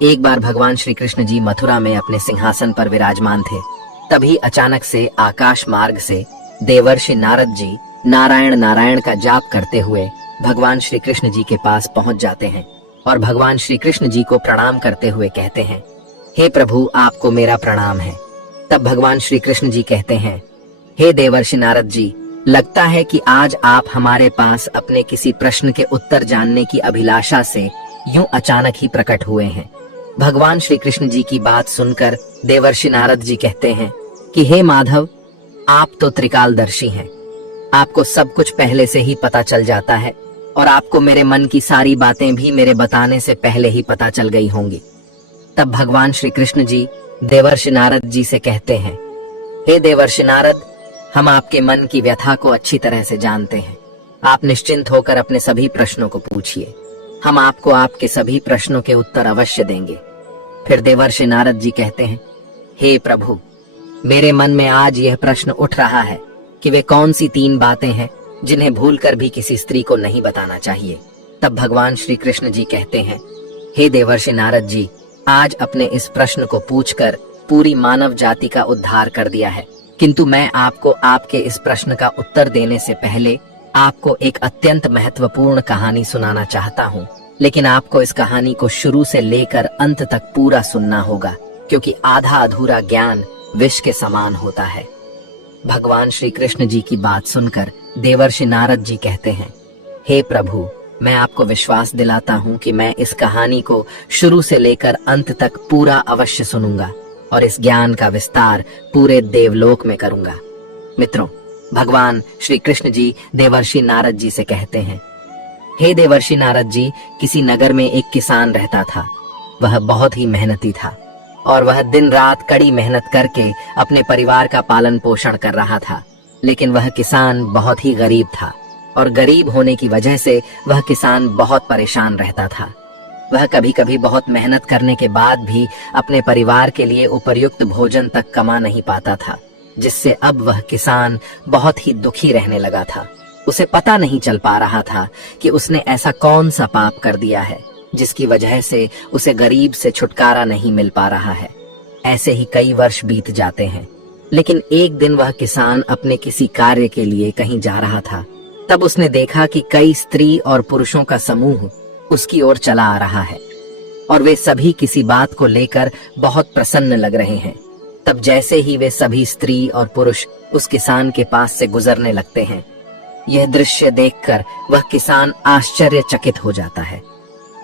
एक बार भगवान श्री कृष्ण जी मथुरा में अपने सिंहासन पर विराजमान थे। तभी अचानक से आकाश मार्ग से देवर्षि नारद जी नारायण नारायण का जाप करते हुए भगवान श्री कृष्ण जी के पास पहुंच जाते हैं और भगवान श्री कृष्ण जी को प्रणाम करते हुए कहते हैं, हे प्रभु, आपको मेरा प्रणाम है। तब भगवान श्री कृष्ण जी कहते हैं, हे देवर्षि नारद जी, लगता है कि आज आप हमारे पास अपने किसी प्रश्न के उत्तर जानने की अभिलाषा से यूं अचानक ही प्रकट हुए हैं। भगवान श्री कृष्ण जी की बात सुनकर देवर्षि नारद जी कहते हैं कि हे माधव, आप तो त्रिकालदर्शी हैं, आपको सब कुछ पहले से ही पता चल जाता है और आपको मेरे मन की सारी बातें भी मेरे बताने से पहले ही पता चल गई होंगी। तब भगवान श्री कृष्ण जी देवर्षि नारद जी से कहते हैं, हे देवर्षि नारद, हम आपके मन की व्यथा को अच्छी तरह से जानते हैं। आप निश्चिंत होकर अपने सभी प्रश्नों को पूछिए, हम आपको आपके सभी प्रश्नों के उत्तर अवश्य देंगे। फिर देवर्षि नारद जी कहते हैं, हे प्रभु, मेरे मन में आज यह प्रश्न उठ रहा है कि वे कौन सी 3 बातें हैं जिन्हें भूलकर भी किसी स्त्री को नहीं बताना चाहिए। तब भगवान श्री कृष्ण जी कहते हैं, हे देवर्षि नारद जी, आज अपने इस प्रश्न को पूछकर पूरी मानव जाति का उद्धार कर दिया है, किंतु मैं आपको आपके इस प्रश्न का उत्तर देने से पहले आपको एक अत्यंत महत्वपूर्ण कहानी सुनाना चाहता हूँ। लेकिन आपको इस कहानी को शुरू से लेकर अंत तक पूरा सुनना होगा, क्योंकि आधा अधूरा ज्ञान विष के समान होता है। भगवान श्री कृष्ण जी की बात सुनकर देवर्षि नारद जी कहते हैं, हे प्रभु, मैं आपको विश्वास दिलाता हूँ कि मैं इस कहानी को शुरू से लेकर अंत तक पूरा अवश्य सुनूंगा और इस ज्ञान का विस्तार पूरे देवलोक में करूंगा। मित्रों, भगवान श्री कृष्ण जी देवर्षि नारद जी से कहते हैं, हे देवर्षि नारद जी, किसी नगर में एक किसान रहता था। वह बहुत ही मेहनती था और वह दिन रात कड़ी मेहनत करके अपने परिवार का पालन पोषण कर रहा था। लेकिन वह किसान बहुत ही गरीब था और गरीब होने की वजह से वह किसान बहुत परेशान रहता था। वह कभी कभी बहुत मेहनत करने के बाद भी अपने परिवार के लिए उपयुक्त भोजन तक कमा नहीं पाता था, जिससे अब वह किसान बहुत ही दुखी रहने लगा था। उसे पता नहीं चल पा रहा था कि उसने ऐसा कौन सा पाप कर दिया है जिसकी वजह से उसे गरीब से छुटकारा नहीं मिल पा रहा है। ऐसे ही कई वर्ष बीत जाते हैं, लेकिन एक दिन वह किसान अपने किसी कार्य के लिए कहीं जा रहा था। तब उसने देखा कि कई स्त्री और पुरुषों का समूह उसकी ओर चला आ रहा है और वे सभी किसी बात को लेकर बहुत प्रसन्न लग रहे हैं। तब जैसे ही वे सभी स्त्री और पुरुष उस किसान के पास से गुजरने लगते हैं, यह दृश्य देखकर वह किसान आश्चर्यचकित हो जाता है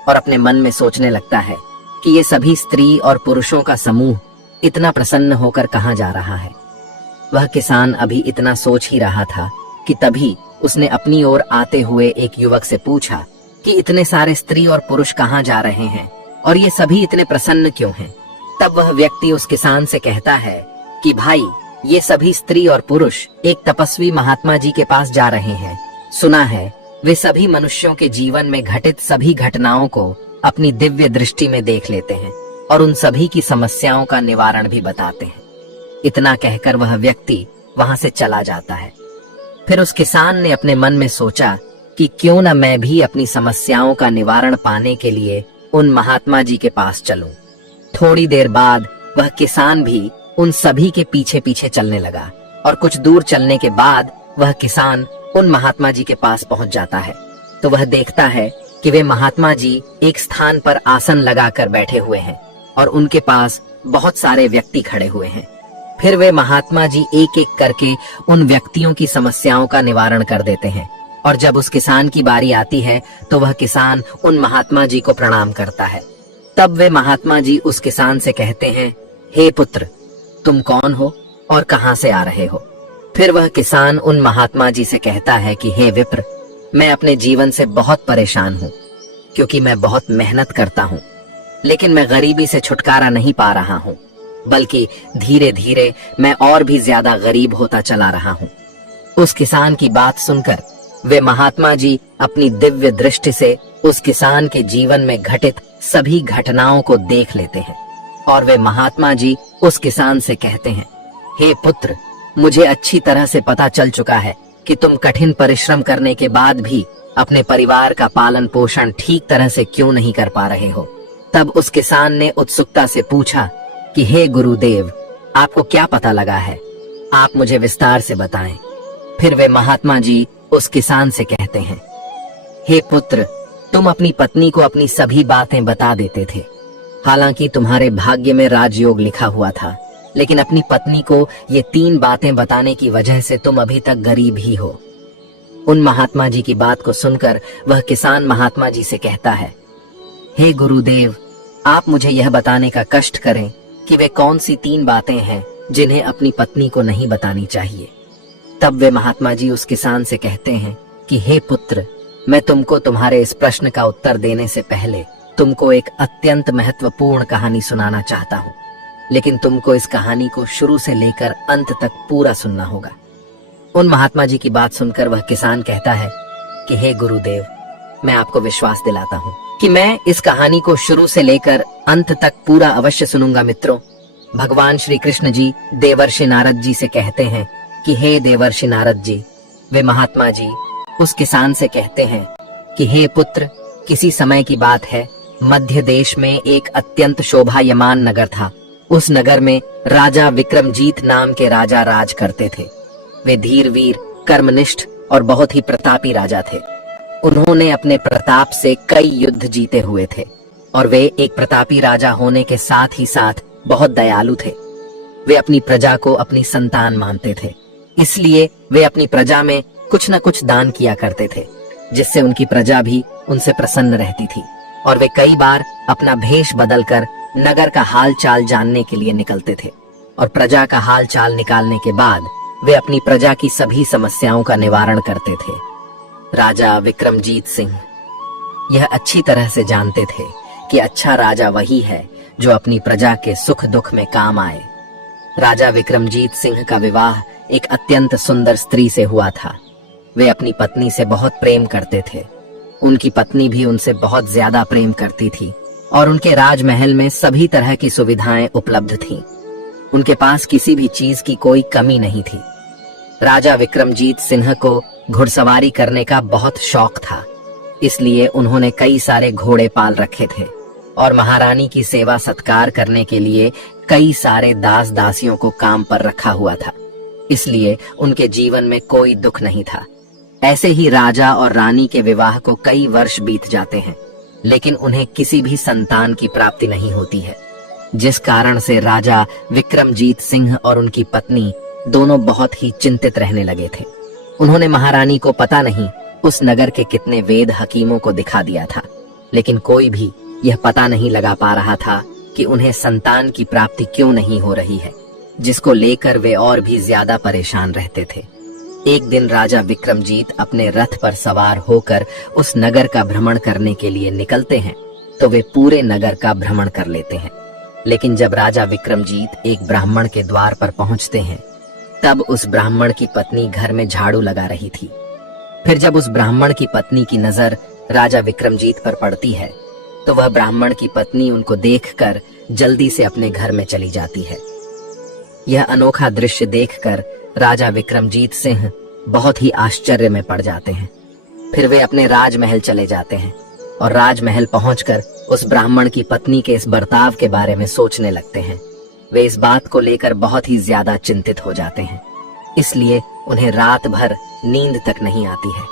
और अपने मन में सोचने लगता है कि ये सभी स्त्री और पुरुषों का समूह इतना प्रसन्न होकर कहाँ जा रहा है। वह किसान अभी इतना सोच ही रहा था कि तभी उसने अपनी ओर आते हुए एक युवक से पूछा कि इतने सारे स्त्री और पुरुष कहाँ जा रहे हैं और ये सभी इतने प्रसन्न क्यों हैं। तब वह व्यक्ति उस किसान से कहता है कि भाई, ये सभी स्त्री और पुरुष एक तपस्वी महात्मा जी के पास जा रहे हैं। सुना है वे सभी मनुष्यों के जीवन में घटित सभी घटनाओं को अपनी दिव्य दृष्टि में देख लेते हैं और उन सभी की समस्याओं का निवारण भी बताते हैं। इतना कहकर वह व्यक्ति वहां से चला जाता है। फिर उस किसान ने अपने मन में सोचा कि क्यों न मैं भी अपनी समस्याओं का निवारण पाने के लिए उन महात्मा जी के पास चलूं। थोड़ी देर बाद वह किसान भी उन सभी के पीछे पीछे चलने लगा और कुछ दूर चलने के बाद वह किसान उन महात्मा जी के पास पहुंच जाता है। तो वह देखता है कि वे महात्मा जी एक स्थान पर आसन लगाकर बैठे हुए हैं और उनके पास बहुत सारे व्यक्ति खड़े हुए हैं। फिर वे महात्मा जी एक एक करके उन व्यक्तियों की समस्याओं का निवारण कर देते हैं और जब उस किसान की बारी आती है तो वह किसान उन महात्मा जी को प्रणाम करता है। तब वे महात्मा जी उस किसान से कहते हैं, हे पुत्र, तुम कौन हो और कहां से आ रहे हो। फिर वह किसान उन महात्मा जी से कहता है कि हे विप्र, मैं अपने जीवन से बहुत परेशान हूँ, क्योंकि मैं बहुत मेहनत करता हूँ, लेकिन मैं गरीबी से छुटकारा नहीं पा रहा हूँ, बल्कि धीरे धीरे मैं और भी ज्यादा गरीब होता चला रहा हूँ। उस किसान की बात सुनकर वे महात्मा जी अपनी दिव्य दृष्टि से उस किसान के जीवन में घटित सभी घटनाओं को देख लेते हैं और वे महात्मा जी उस किसान से कहते हैं, हे पुत्र, मुझे अच्छी तरह से पता चल चुका है कि तुम कठिन परिश्रम करने के बाद भी अपने परिवार का पालन पोषण ठीक तरह से क्यों नहीं कर पा रहे हो। तब उस किसान ने उत्सुकता से पूछा कि हे गुरुदेव, आपको क्या पता लगा है, आप मुझे विस्तार से बताएं। फिर वे महात्मा जी उस किसान से कहते हैं, हे पुत्र, तुम अपनी पत्नी को अपनी सभी बातें बता देते थे। हालांकि तुम्हारे भाग्य में राजयोग लिखा हुआ था, लेकिन अपनी पत्नी को ये 3 बातें बताने की वजह से तुम अभी तक गरीब ही हो। उन महात्मा जी की बात को सुनकर वह किसान महात्मा जी से कहता है, हे गुरुदेव, आप मुझे यह बताने का कष्ट करें कि वे कौन सी 3 बातें हैं जिन्हें अपनी पत्नी को नहीं बतानी चाहिए। तब वे महात्मा जी उस किसान से कहते हैं कि हे पुत्र, मैं तुमको तुम्हारे इस प्रश्न का उत्तर देने से पहले तुमको एक अत्यंत महत्वपूर्ण कहानी सुनाना चाहता हूँ, लेकिन तुमको इस कहानी को शुरू से लेकर अंत तक पूरा सुनना होगा। उन महात्मा जी की बात सुनकर वह किसान कहता है कि हे गुरुदेव, मैं आपको विश्वास दिलाता हूँ कि मैं इस कहानी को शुरू से लेकर अंत तक पूरा अवश्य सुनूंगा। मित्रों, भगवान श्री कृष्ण जी देवर्षि नारद जी से कहते हैं कि हे देवर्षि नारद जी, वे महात्मा जी उस किसान से कहते हैं कि हे पुत्र, किसी समय की बात है, मध्य देश में एक अत्यंत शोभायमान नगर था। उस नगर में राजा विक्रमजीत नाम के राजा राज करते थे। वे धीर वीर, कर्मनिष्ठ और बहुत ही प्रतापी राजा थे। उन्होंने अपने प्रताप से कई युद्ध जीते हुए थे और वे एक प्रतापी राजा होने के साथ ही साथ बहुत दयालु थे। वे अपनी प्रजा को अपनी संतान मानते थे, इसलिए वे अपनी प्रजा में कुछ न कुछ दान किया करते थे, जिससे उनकी प्रजा भी उनसे प्रसन्न रहती थी। और वे कई बार अपना भेष बदलकर नगर का हाल चाल जानने के लिए निकलते थे, और प्रजा का हाल चाल निकालने के बाद वे अपनी प्रजा की सभी समस्याओं का निवारण करते थे। राजा विक्रमजीत सिंह यह अच्छी तरह से जानते थे कि अच्छा राजा वही है जो अपनी प्रजा के सुख दुख में काम आए। राजा विक्रमजीत सिंह का विवाह एक अत्यंत सुंदर स्त्री से हुआ था। वे अपनी पत्नी से बहुत प्रेम करते थे। उनकी पत्नी भी उनसे बहुत ज्यादा प्रेम करती थी और उनके राजमहल में सभी तरह की सुविधाएं उपलब्ध थीं। उनके पास किसी भी चीज की कोई कमी नहीं थी। राजा विक्रमजीत सिंह को घुड़सवारी करने का बहुत शौक था, इसलिए उन्होंने कई सारे घोड़े पाल रखे थे और महारानी की सेवा सत्कार करने के लिए कई सारे दास दासियों को काम पर रखा हुआ था। इसलिए उनके जीवन में कोई दुख नहीं था। ऐसे ही राजा और रानी के विवाह को कई वर्ष बीत जाते हैं, लेकिन उन्हें किसी भी संतान की प्राप्ति नहीं होती है, जिस कारण से राजा विक्रमजीत सिंह और उनकी पत्नी दोनों बहुत ही चिंतित रहने लगे थे। उन्होंने महारानी को पता नहीं उस नगर के कितने वेद हकीमों को दिखा दिया था, लेकिन कोई भी यह पता नहीं लगा पा रहा था कि उन्हें संतान की प्राप्ति क्यों नहीं हो रही है, जिसको लेकर वे और भी ज्यादा परेशान रहते थे। एक दिन राजा विक्रमजीत अपने रथ पर सवार होकर उस नगर का भ्रमण करने के लिए निकलते हैं, तो वे पूरे नगर का भ्रमण कर लेते हैं। लेकिन जब राजा विक्रमजीत एक ब्राह्मण के द्वार पर पहुंचते हैं, तब उस ब्राह्मण की पत्नी घर में झाड़ू लगा रही थी। फिर जब उस ब्राह्मण की पत्नी की नजर राजा विक्रमजीत पर पड़ती है, तो वह ब्राह्मण की पत्नी उनको देखकर जल्दी से अपने घर में चली जाती है। यह अनोखा दृश्य देखकर राजा विक्रमजीत सिंह बहुत ही आश्चर्य में पड़ जाते हैं। फिर वे अपने राजमहल चले जाते हैं और राजमहल पहुंचकर उस ब्राह्मण की पत्नी के इस बर्ताव के बारे में सोचने लगते हैं। वे इस बात को लेकर बहुत ही ज्यादा चिंतित हो जाते हैं, इसलिए उन्हें रात भर नींद तक नहीं आती है।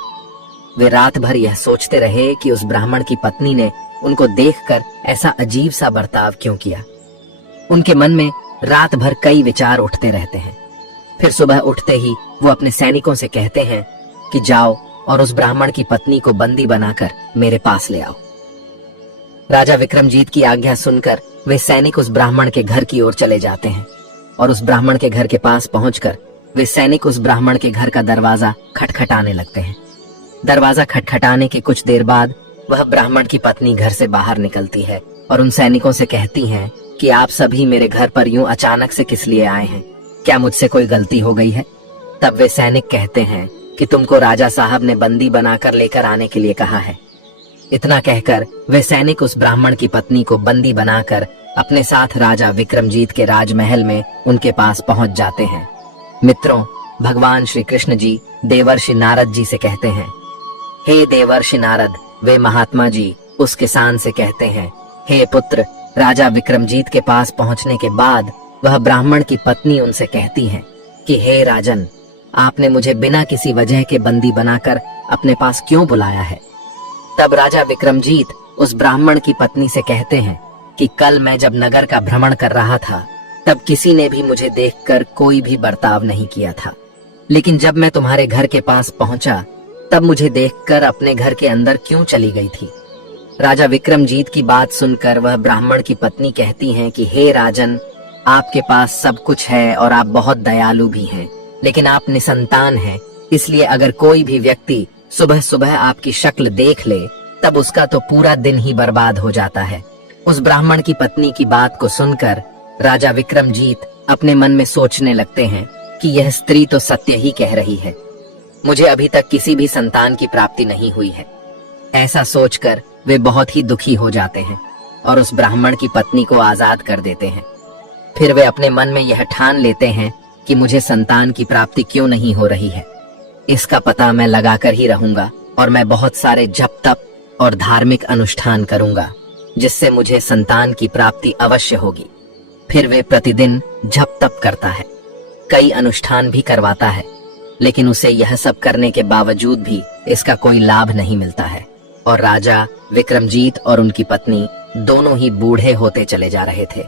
वे रात भर यह सोचते रहे कि उस ब्राह्मण की पत्नी ने उनको देखकर ऐसा अजीब सा बर्ताव क्यों किया। उनके मन में रात भर कई विचार उठते रहते हैं। फिर सुबह उठते ही वो अपने सैनिकों से कहते हैं कि जाओ और उस ब्राह्मण की पत्नी को बंदी बनाकर मेरे पास ले आओ। राजा विक्रमजीत की आज्ञा सुनकर वे सैनिक उस ब्राह्मण के घर की ओर चले जाते हैं और उस ब्राह्मण के घर के पास पहुंचकर वे सैनिक उस ब्राह्मण के घर का दरवाजा खटखटाने लगते हैं। दरवाजा खटखटाने के कुछ देर बाद वह ब्राह्मण की पत्नी घर से बाहर निकलती है और उन सैनिकों से कहती हैं कि आप सभी मेरे घर पर यूं अचानक से किस लिए आए हैं? क्या मुझसे कोई गलती हो गई है? तब वे सैनिक कहते हैं कि तुमको राजा साहब ने बंदी बनाकर लेकर आने के लिए कहा है। इतना कहकर वे सैनिक उस ब्राह्मण की पत्नी को बंदी बनाकर अपने साथ राजा विक्रमजीत के राजमहल में उनके पास पहुंच जाते हैं। मित्रों, भगवान श्री कृष्ण जी देवर्षि नारद जी से कहते हैं, हे देवर्षि नारद, वे महात्मा जी उस किसान से कहते हैं हे पुत्र, राजा विक्रमजीत के पास पहुंचने के बाद वह ब्राह्मण की पत्नी उनसे कहती है कि हे राजन, आपने मुझे बिना किसी वजह के बंदी बनाकर अपने पास क्यों बुलाया है। तब राजा विक्रमजीत उस ब्राह्मण की पत्नी से कहते हैं कि कल मैं जब नगर का भ्रमण कर रहा था तब किसी ने भी मुझे देखकर कोई भी बर्ताव नहीं किया था, लेकिन जब मैं तुम्हारे घर के पास पहुंचा तब मुझे देखकर अपने घर के अंदर क्यों चली गई थी। राजा विक्रमजीत की बात सुनकर वह ब्राह्मण की पत्नी कहती हैं कि हे राजन, आपके पास सब कुछ है और आप बहुत दयालु भी हैं, लेकिन आप निसंतान हैं, इसलिए अगर कोई भी व्यक्ति सुबह सुबह आपकी शक्ल देख ले तब उसका तो पूरा दिन ही बर्बाद हो जाता है। उस ब्राह्मण की पत्नी की बात को सुनकर राजा विक्रमजीत अपने मन में सोचने लगते हैं कि यह स्त्री तो सत्य ही कह रही है, मुझे अभी तक किसी भी संतान की प्राप्ति नहीं हुई है। ऐसा सोचकर वे बहुत ही दुखी हो जाते हैं और उस ब्राह्मण की पत्नी को आजाद कर देते हैं। फिर वे अपने मन में यह ठान लेते हैं कि मुझे संतान की प्राप्ति क्यों नहीं हो रही है, इसका पता मैं लगाकर ही रहूंगा और मैं बहुत सारे जप तप और धार्मिक अनुष्ठान करूंगा जिससे मुझे संतान की प्राप्ति अवश्य होगी। फिर वे प्रतिदिन जप तप करता है, कई अनुष्ठान भी करवाता है, लेकिन उसे यह सब करने के बावजूद भी इसका कोई लाभ नहीं मिलता है और राजा विक्रमजीत और उनकी पत्नी दोनों ही बूढ़े होते चले जा रहे थे,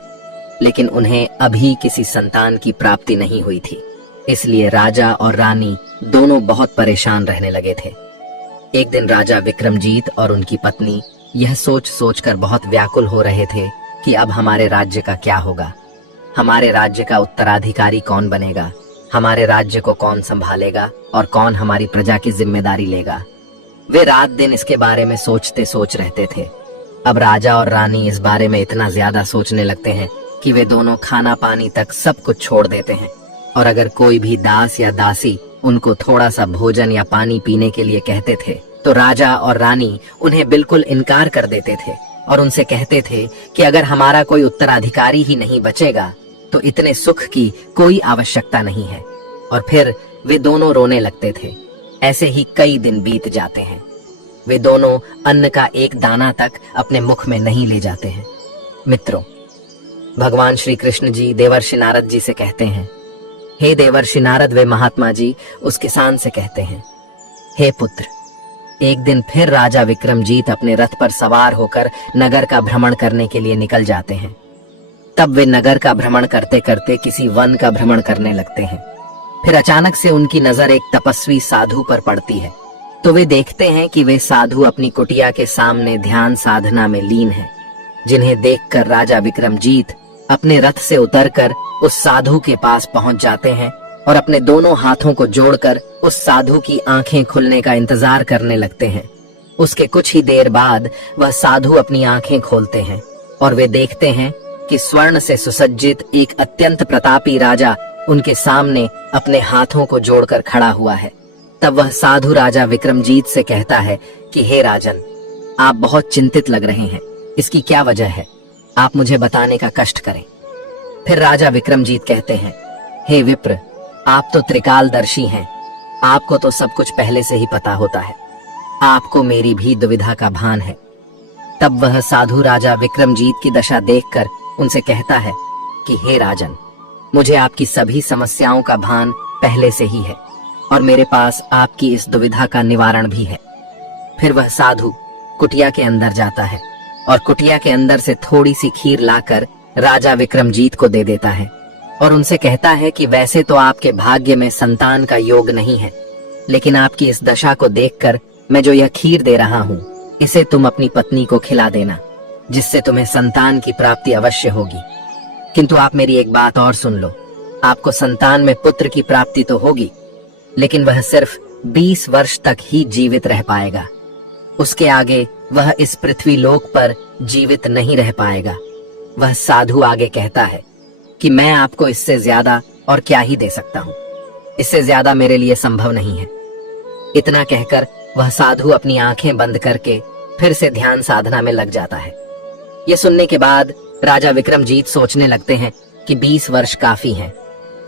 लेकिन उन्हें अभी किसी संतान की प्राप्ति नहीं हुई थी। इसलिए राजा और रानी दोनों बहुत परेशान रहने लगे थे। एक दिन राजा विक्रमजीत और उनकी पत्नी यह सोच सोचकर बहुत व्याकुल हो रहे थे कि अब हमारे राज्य का क्या होगा, हमारे राज्य का उत्तराधिकारी कौन बनेगा, हमारे राज्य को कौन संभालेगा और कौन हमारी प्रजा की जिम्मेदारी लेगा। वे रात दिन इसके बारे में सोचते सोच रहते थे। अब राजा और रानी इस बारे में इतना ज्यादा सोचने लगते हैं कि वे दोनों खाना पानी तक सब कुछ छोड़ देते हैं, और अगर कोई भी दास या दासी उनको थोड़ा सा भोजन या पानी पीने के लिए कहते थे तो राजा और रानी उन्हें बिल्कुल इनकार कर देते थे और उनसे कहते थे कि अगर हमारा कोई उत्तराधिकारी ही नहीं बचेगा तो इतने सुख की कोई आवश्यकता नहीं है। और फिर वे दोनों रोने लगते थे। ऐसे ही कई दिन बीत जाते हैं। वे दोनों अन्न का एक दाना तक अपने मुख में नहीं ले जाते हैं। मित्रों, भगवान श्री कृष्ण जी देवर्षि नारद जी से कहते हैं, हे देवर्षि नारद, वे महात्मा जी उस किसान से कहते हैं, हे पुत्र, एक दिन फिर राजा विक्रमजीत अपने रथ पर सवार होकर नगर का भ्रमण करने के लिए निकल जाते हैं। तब वे नगर का भ्रमण करते करते किसी वन का भ्रमण करने लगते हैं। फिर अचानक से उनकी नजर एक तपस्वी साधु पर पड़ती है, तो वे देखते हैं कि वे साधु अपनी कुटिया के सामने ध्यान साधना में लीन हैं, जिन्हें देखकर राजा विक्रमजीत अपने रथ से उतरकर उस साधु के पास पहुंच जाते हैं और अपने दोनों हाथों को जोड़कर उस साधु की आंखें खुलने का इंतजार करने लगते हैं। उसके कुछ ही देर बाद वह साधु अपनी आंखें खोलते हैं और वे देखते हैं कि स्वर्ण से सुसज्जित एक अत्यंत प्रतापी राजा उनके सामने अपने हाथों को जोड़कर खड़ा हुआ है। तब वह साधु राजा विक्रमजीत से कहता है कि हे राजन, आप बहुत चिंतित लग रहे हैं, इसकी क्या वजह है, आप मुझे बताने का कष्ट करें। फिर राजा विक्रमजीत कहते हैं, हे विप्र, आप तो त्रिकालदर्शी हैं, आपको तो सब कुछ पहले से ही पता होता है, आपको मेरी भी दुविधा का भान है। तब वह साधु राजा विक्रमजीत की दशा देखकर उनसे कहता है कि हे राजन, मुझे आपकी सभी समस्याओं का भान पहले से ही है और मेरे पास आपकी इस दुविधा का निवारण भी है। फिर वह साधु कुटिया के अंदर जाता है और कुटिया के अंदर से थोड़ी सी खीर लाकर राजा विक्रमजीत को दे देता है और उनसे कहता है कि वैसे तो आपके भाग्य में संतान का योग नहीं है, लेकिन आपकी इस दशा को देखकर मैं जो यह खीर दे रहा हूँ, इसे तुम अपनी पत्नी को खिला देना, जिससे तुम्हें संतान की प्राप्ति अवश्य होगी। किंतु आप मेरी एक बात और सुन लो, आपको संतान में पुत्र की प्राप्ति तो होगी, लेकिन वह सिर्फ 20 वर्ष तक ही जीवित रह पाएगा। उसके आगे वह इस पृथ्वी लोक पर जीवित नहीं रह पाएगा। वह साधु आगे कहता है कि मैं आपको इससे ज्यादा और क्या ही दे सकता हूँ, इससे ज्यादा मेरे लिए संभव नहीं है। इतना कहकर वह साधु अपनी आंखें बंद करके फिर से ध्यान साधना में लग जाता है। यह सुनने के बाद राजा विक्रमजीत सोचने लगते हैं कि 20 वर्ष काफी हैं।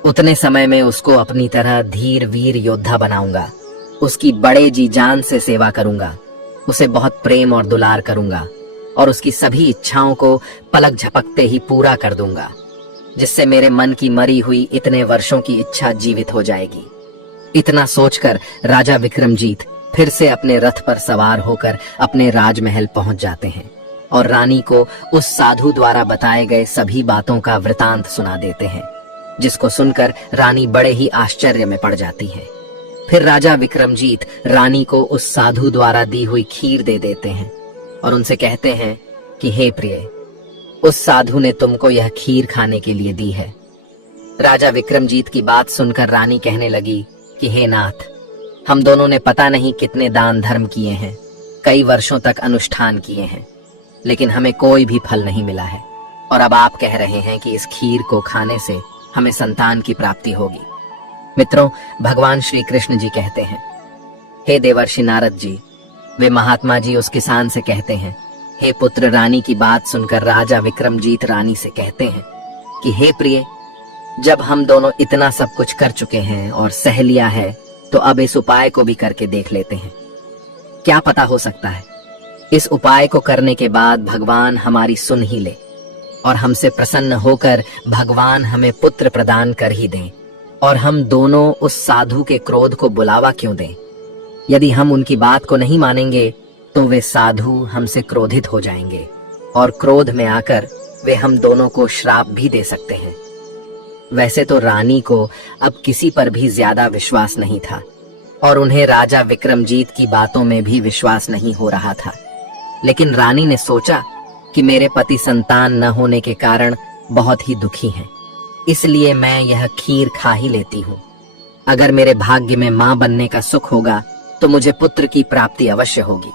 उतने समय में उसको अपनी तरह धीर वीर योद्धा बनाऊंगा, उसकी बड़े जी जान से सेवा करूंगा, उसे बहुत प्रेम और दुलार करूंगा और उसकी सभी इच्छाओं को पलक झपकते ही पूरा कर दूंगा, जिससे मेरे मन की मरी हुई इतने वर्षों की इच्छा जीवित हो जाएगी। इतना सोचकर राजा विक्रमजीत फिर से अपने रथ पर सवार होकर अपने राजमहल पहुंच जाते हैं और रानी को उस साधु द्वारा बताए गए सभी बातों का वृतांत सुना देते हैं, जिसको सुनकर रानी बड़े ही आश्चर्य में पड़ जाती है। फिर राजा विक्रमजीत रानी को उस साधु द्वारा दी हुई खीर दे देते हैं और उनसे कहते हैं कि हे प्रिय, उस साधु ने तुमको यह खीर खाने के लिए दी है। राजा विक्रमजीत की बात सुनकर रानी कहने लगी कि हे नाथ, हम दोनों ने पता नहीं कितने दान धर्म किए हैं, कई वर्षों तक अनुष्ठान किए हैं, लेकिन हमें कोई भी फल नहीं मिला है, और अब आप कह रहे हैं कि इस खीर को खाने से हमें संतान की प्राप्ति होगी। मित्रों, भगवान श्री कृष्ण जी कहते हैं, हे देवर्षि नारद जी, वे महात्मा जी उस किसान से कहते हैं, हे पुत्र, रानी की बात सुनकर राजा विक्रमजीत रानी से कहते हैं कि हे प्रिय, जब हम दोनों इतना सब कुछ कर चुके हैं और सह लिया है, तो अब इस उपाय को भी करके देख लेते हैं। क्या पता हो सकता है इस उपाय को करने के बाद भगवान हमारी सुन ही ले और हमसे प्रसन्न होकर भगवान हमें पुत्र प्रदान कर ही दें, और हम दोनों उस साधु के क्रोध को बुलावा क्यों दें। यदि हम उनकी बात को नहीं मानेंगे तो वे साधु हमसे क्रोधित हो जाएंगे और क्रोध में आकर वे हम दोनों को श्राप भी दे सकते हैं। वैसे तो रानी को अब किसी पर भी ज्यादा विश्वास नहीं था और उन्हें राजा विक्रमजीत की बातों में भी विश्वास नहीं हो रहा था, लेकिन रानी ने सोचा कि मेरे पति संतान न होने के कारण बहुत ही दुखी हैं, इसलिए मैं यह खीर खा ही लेती हूँ। अगर मेरे भाग्य में मां बनने का सुख होगा तो मुझे पुत्र की प्राप्ति अवश्य होगी।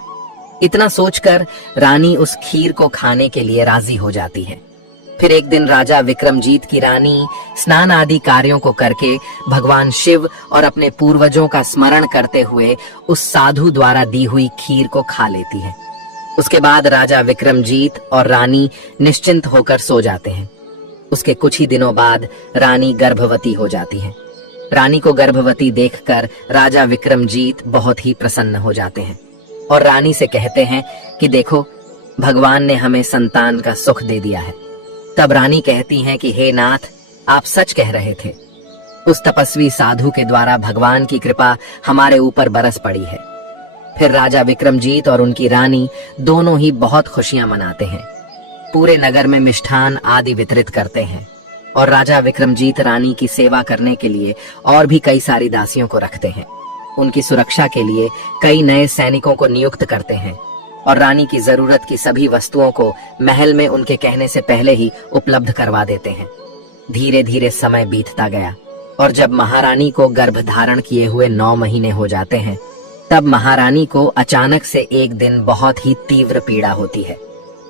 इतना सोचकर रानी उस खीर को खाने के लिए राजी हो जाती है। फिर एक दिन राजा विक्रमजीत की रानी स्नान आदि कार्यों को करके भगवान शिव और अपने पूर्वजों का स्मरण करते हुए उस साधु द्वारा दी हुई खीर को खा लेती है। उसके बाद राजा विक्रमजीत और रानी निश्चिंत होकर सो जाते हैं। उसके कुछ ही दिनों बाद रानी गर्भवती हो जाती है। रानी को गर्भवती देखकर राजा विक्रमजीत बहुत ही प्रसन्न हो जाते हैं और रानी से कहते हैं कि देखो, भगवान ने हमें संतान का सुख दे दिया है। तब रानी कहती हैं कि हे नाथ, आप सच कह रहे थे। उस तपस्वी साधु के द्वारा भगवान की कृपा हमारे ऊपर बरस पड़ी है। फिर राजा विक्रमजीत और उनकी रानी दोनों ही बहुत खुशियां मनाते हैं, पूरे नगर में मिष्ठान आदि वितरित करते हैं और राजा विक्रमजीत रानी की सेवा करने के लिए और भी कई सारी दासियों को रखते हैं। उनकी सुरक्षा के लिए कई नए सैनिकों को नियुक्त करते हैं और रानी की जरूरत की सभी वस्तुओं को महल में उनके कहने से पहले ही उपलब्ध करवा देते हैं। धीरे धीरे समय बीतता गया और जब महारानी को गर्भ धारण किए हुए 9 महीने हो जाते हैं, तब महारानी को अचानक से एक दिन बहुत ही तीव्र पीड़ा होती है।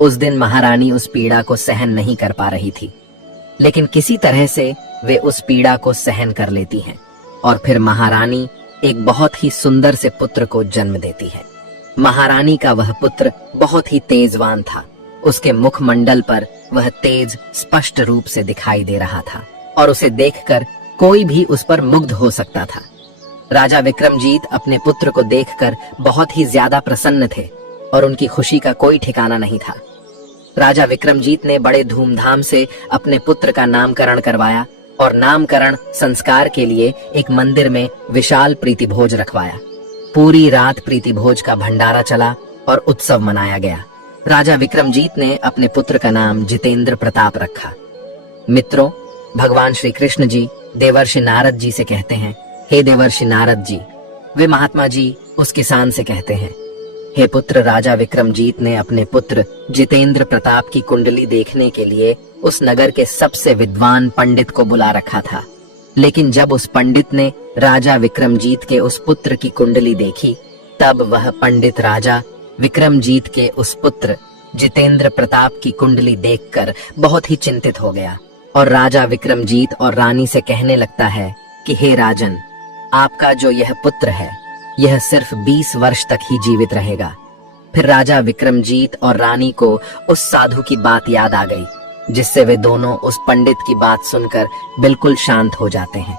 उस दिन महारानी उस पीड़ा को सहन नहीं कर पा रही थी, लेकिन किसी तरह से वे उस पीड़ा को सहन कर लेती हैं और फिर महारानी एक बहुत ही सुंदर से पुत्र को जन्म देती है। महारानी का वह पुत्र बहुत ही तेजवान था। उसके मुखमंडल पर वह तेज स्पष्ट रूप से दिखाई दे रहा था और उसे देखकर कोई भी उस पर मुग्ध हो सकता था। राजा विक्रमजीत अपने पुत्र को देखकर बहुत ही ज्यादा प्रसन्न थे और उनकी खुशी का कोई ठिकाना नहीं था। राजा विक्रमजीत ने बड़े धूमधाम से अपने पुत्र का नामकरण करवाया और नामकरण संस्कार के लिए एक मंदिर में विशाल प्रीतिभोज रखवाया। पूरी रात प्रीतिभोज का भंडारा चला और उत्सव मनाया गया। राजा विक्रमजीत ने अपने पुत्र का नाम जितेंद्र प्रताप रखा। मित्रों, भगवान श्री कृष्ण जी देवर्षि नारद जी से कहते हैं, हे देवर्षि नारद जी। वे महात्मा जी उस किसान से कहते हैं, हे पुत्र, राजा विक्रमजीत ने अपने पुत्र जितेंद्र प्रताप की कुंडली देखने के लिए उस नगर के सबसे विद्वान पंडित को बुला रखा था, लेकिन जब उस पंडित ने राजा विक्रमजीत के उस पुत्र की कुंडली देखी, तब वह पंडित राजा विक्रमजीत के उस पुत्र जितेंद्र प्रताप की कुंडली देखकर बहुत ही चिंतित हो गया और राजा विक्रमजीत और रानी से कहने लगता है कि हे राजन, आपका जो यह पुत्र है यह सिर्फ 20 वर्ष तक ही जीवित रहेगा। फिर राजा विक्रमजीत और रानी को उस साधु की बात याद आ गई, जिससे वे दोनों उस पंडित की बात सुनकर बिल्कुल शांत हो जाते हैं।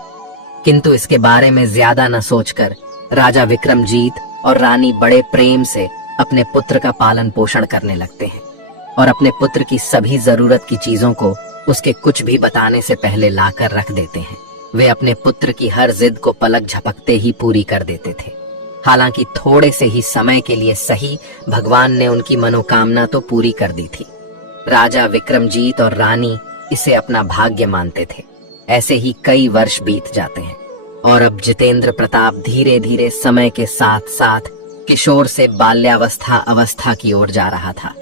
किंतु इसके बारे में ज्यादा न सोचकर राजा विक्रमजीत और रानी बड़े प्रेम से अपने पुत्र का पालन पोषण करने लगते हैं। और अपने पुत्र की सभी जरूरत की चीजों को उसके कुछ भी बताने से पहले लाकर रख देते हैं। वे अपने पुत्र की हर जिद को पलक झपकते ही पूरी कर देते थे। हालांकि थोड़े से ही समय के लिए सही, भगवान ने उनकी मनोकामना तो पूरी कर दी थी। राजा विक्रमजीत और रानी इसे अपना भाग्य मानते थे। ऐसे ही कई वर्ष बीत जाते हैं और अब जितेंद्र प्रताप धीरे धीरे समय के साथ साथ किशोर से बाल्यावस्था अवस्था की ओर जा रहा था।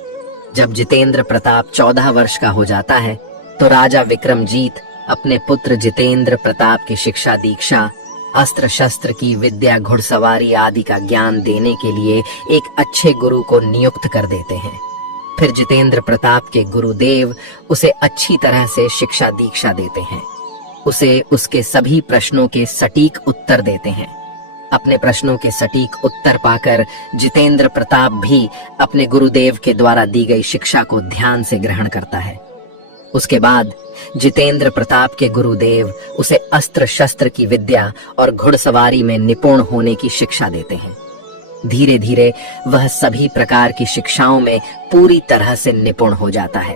जब जितेंद्र प्रताप 14 वर्ष का हो जाता है तो राजा विक्रमजीत अपने पुत्र जितेंद्र प्रताप की शिक्षा दीक्षा, अस्त्र शस्त्र की विद्या, घुड़सवारी आदि का ज्ञान देने के लिए एक अच्छे गुरु को नियुक्त कर देते हैं। फिर जितेंद्र प्रताप के गुरुदेव उसे अच्छी तरह से शिक्षा दीक्षा देते हैं। उसे उसके सभी प्रश्नों के सटीक उत्तर देते हैं। अपने प्रश्नों के सटीक उत्तर पाकर जितेंद्र प्रताप भी अपने गुरुदेव के द्वारा दी गई शिक्षा को ध्यान से ग्रहण करता है। उसके बाद जितेंद्र प्रताप के गुरुदेव उसे अस्त्र शस्त्र की विद्या और घुड़सवारी में निपुण होने की शिक्षा देते हैं। धीरे धीरे वह सभी प्रकार की शिक्षाओं में पूरी तरह से निपुण हो जाता है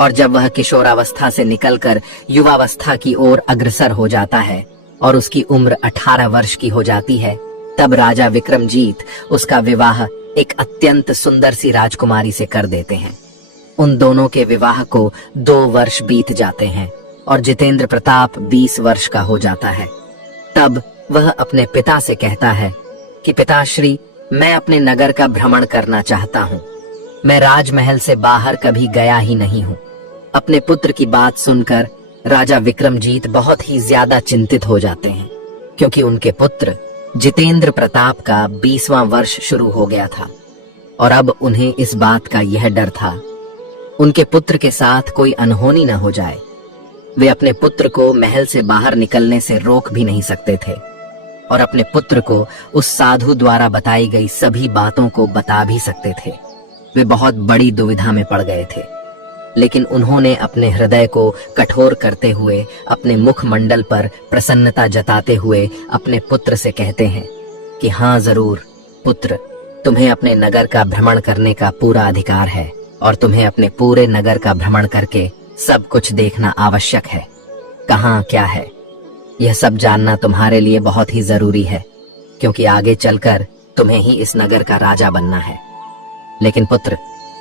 और जब वह किशोरावस्था से निकलकर युवावस्था की ओर अग्रसर हो जाता है और उसकी उम्र 18 वर्ष की हो जाती है, तब राजा विक्रमजीत उसका विवाह एक अत्यंत सुंदर सी राजकुमारी से कर देते हैं। उन दोनों के विवाह को 2 वर्ष बीत जाते हैं और जितेंद्र प्रताप 20 वर्ष का हो जाता है। तब वह अपने पिता से कहता है कि पिताश्री, मैं अपने नगर का भ्रमण करना चाहता हूँ। मैं राजमहल से बाहर कभी गया ही नहीं हूँ। अपने पुत्र की बात सुनकर राजा विक्रमजीत बहुत ही ज्यादा चिंतित हो जाते हैं, क्योंकि उनके पुत्र जितेंद्र प्रताप का 20वां वर्ष शुरू हो गया था और अब उन्हें इस बात का यह डर था उनके पुत्र के साथ कोई अनहोनी न हो जाए। वे अपने पुत्र को महल से बाहर निकलने से रोक भी नहीं सकते थे और अपने पुत्र को उस साधु द्वारा बताई गई सभी बातों को बता भी सकते थे। वे बहुत बड़ी दुविधा में पड़ गए थे, लेकिन उन्होंने अपने हृदय को कठोर करते हुए अपने मुखमंडल पर प्रसन्नता जताते हुए अपने पुत्र से कहते हैं कि हाँ जरूर पुत्र, तुम्हें अपने नगर का भ्रमण करने का पूरा अधिकार है और तुम्हें अपने पूरे नगर का भ्रमण करके सब कुछ देखना आवश्यक है। कहाँ क्या है यह सब जानना तुम्हारे लिए बहुत ही जरूरी है, क्योंकि आगे चलकर तुम्हें ही इस नगर का राजा बनना है। लेकिन पुत्र,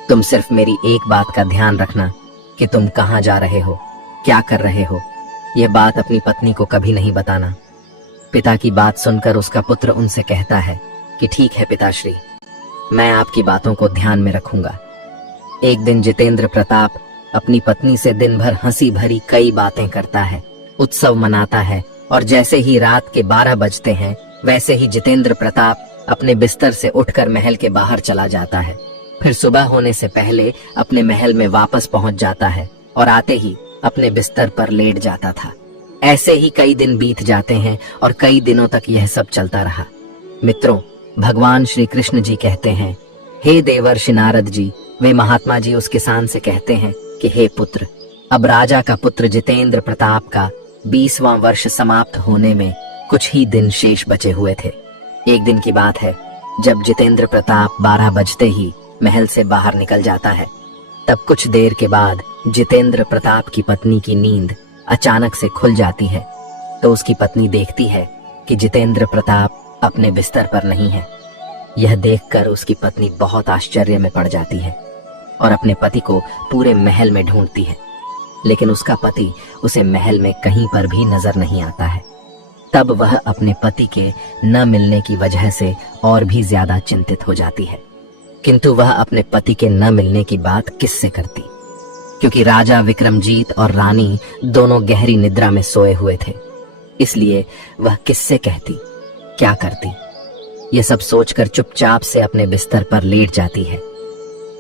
तुम सिर्फ मेरी एक बात का ध्यान रखना कि तुम कहाँ जा रहे हो, क्या कर रहे हो। यह बात अपनी पत्नी को कभी नहीं बताना। पिता की बात सुनकर उसका पुत्र उनसे कहता है कि ठीक है पिताश्री, मैं आपकी बातों को ध्यान में रखूंगा। एक दिन जितेंद्र प्रताप अपनी पत्नी से दिन भर हंसी भरी कई बातें करता है, उत्सव मनाता है और जैसे ही रात के 12 बजते हैं वैसे ही जितेंद्र प्रताप अपने बिस्तर से उठकर महल के बाहर चला जाता है। फिर सुबह होने से पहले अपने महल में वापस पहुंच जाता है और आते ही अपने बिस्तर पर लेट जाता था। ऐसे ही कई दिन बीत जाते हैं और कई दिनों तक यह सब चलता रहा। मित्रों, भगवान श्री कृष्ण जी कहते हैं, हे देवर्षि नारद जी, वे महात्मा जी उस किसान से कहते हैं कि हे पुत्र, अब राजा का पुत्र जितेंद्र प्रताप का 20वां वर्ष समाप्त होने में कुछ ही दिन शेष बचे हुए थे। एक दिन की बात है, जब जितेंद्र प्रताप 12 बजते ही महल से बाहर निकल जाता है, तब कुछ देर के बाद जितेंद्र प्रताप की पत्नी की नींद अचानक से खुल जाती है। तो उसकी पत्नी देखती है कि जितेंद्र प्रताप अपने बिस्तर पर नहीं है। यह देखकर उसकी पत्नी बहुत आश्चर्य में पड़ जाती है और अपने पति को पूरे महल में ढूंढती है, लेकिन उसका पति उसे महल में कहीं पर भी नजर नहीं आता है। तब वह अपने पति के न मिलने की वजह से और भी ज्यादा चिंतित हो जाती है, किंतु वह अपने पति के न मिलने की बात किससे करती, क्योंकि राजा विक्रमजीत और रानी दोनों गहरी निद्रा में सोए हुए थे। इसलिए वह किससे कहती, क्या करती। यह सब सोचकर चुपचाप से अपने बिस्तर पर लेट जाती है।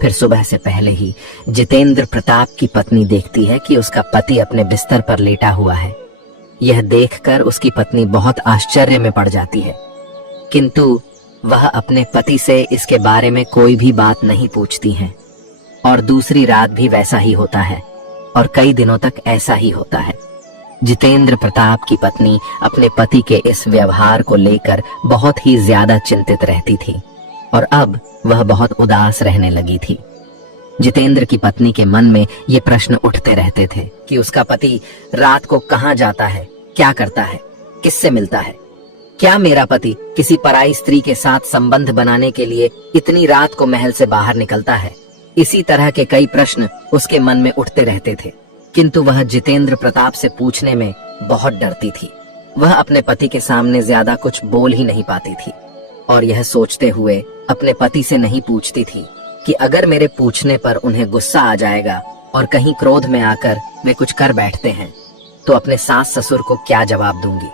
फिर सुबह से पहले ही जितेंद्र प्रताप की पत्नी देखती है कि उसका पति अपने बिस्तर पर लेटा हुआ है। यह देखकर उसकी पत्नी बहुत आश्चर्य में पड़ जाती है, किंतु वह अपने पति से इसके बारे में कोई भी बात नहीं पूछती है। और दूसरी रात भी वैसा ही होता है और कई दिनों तक ऐसा ही होता है। जितेंद्र प्रताप की पत्नी अपने पति के इस व्यवहार को लेकर बहुत ही ज्यादा चिंतित रहती थी और अब वह बहुत उदास रहने लगी थी। जितेंद्र की पत्नी के मन में ये प्रश्न उठते रहते थे कि उसका पति रात को कहाँ जाता है, क्या करता है, किससे मिलता है। क्या मेरा पति किसी पराई स्त्री के साथ संबंध बनाने के लिए इतनी रात को महल से बाहर निकलता है? इसी तरह के कई प्रश्न उसके मन में उठते रहते थे, किंतु वह जितेंद्र प्रताप से पूछने में बहुत डरती थी। वह अपने पति के सामने ज्यादा कुछ बोल ही नहीं पाती थी और यह सोचते हुए अपने पति से नहीं पूछती थी कि अगर मेरे पूछने पर उन्हें गुस्सा आ जाएगा और कहीं क्रोध में आकर वे कुछ कर बैठते हैं तो अपने सास ससुर को क्या जवाब दूंगी।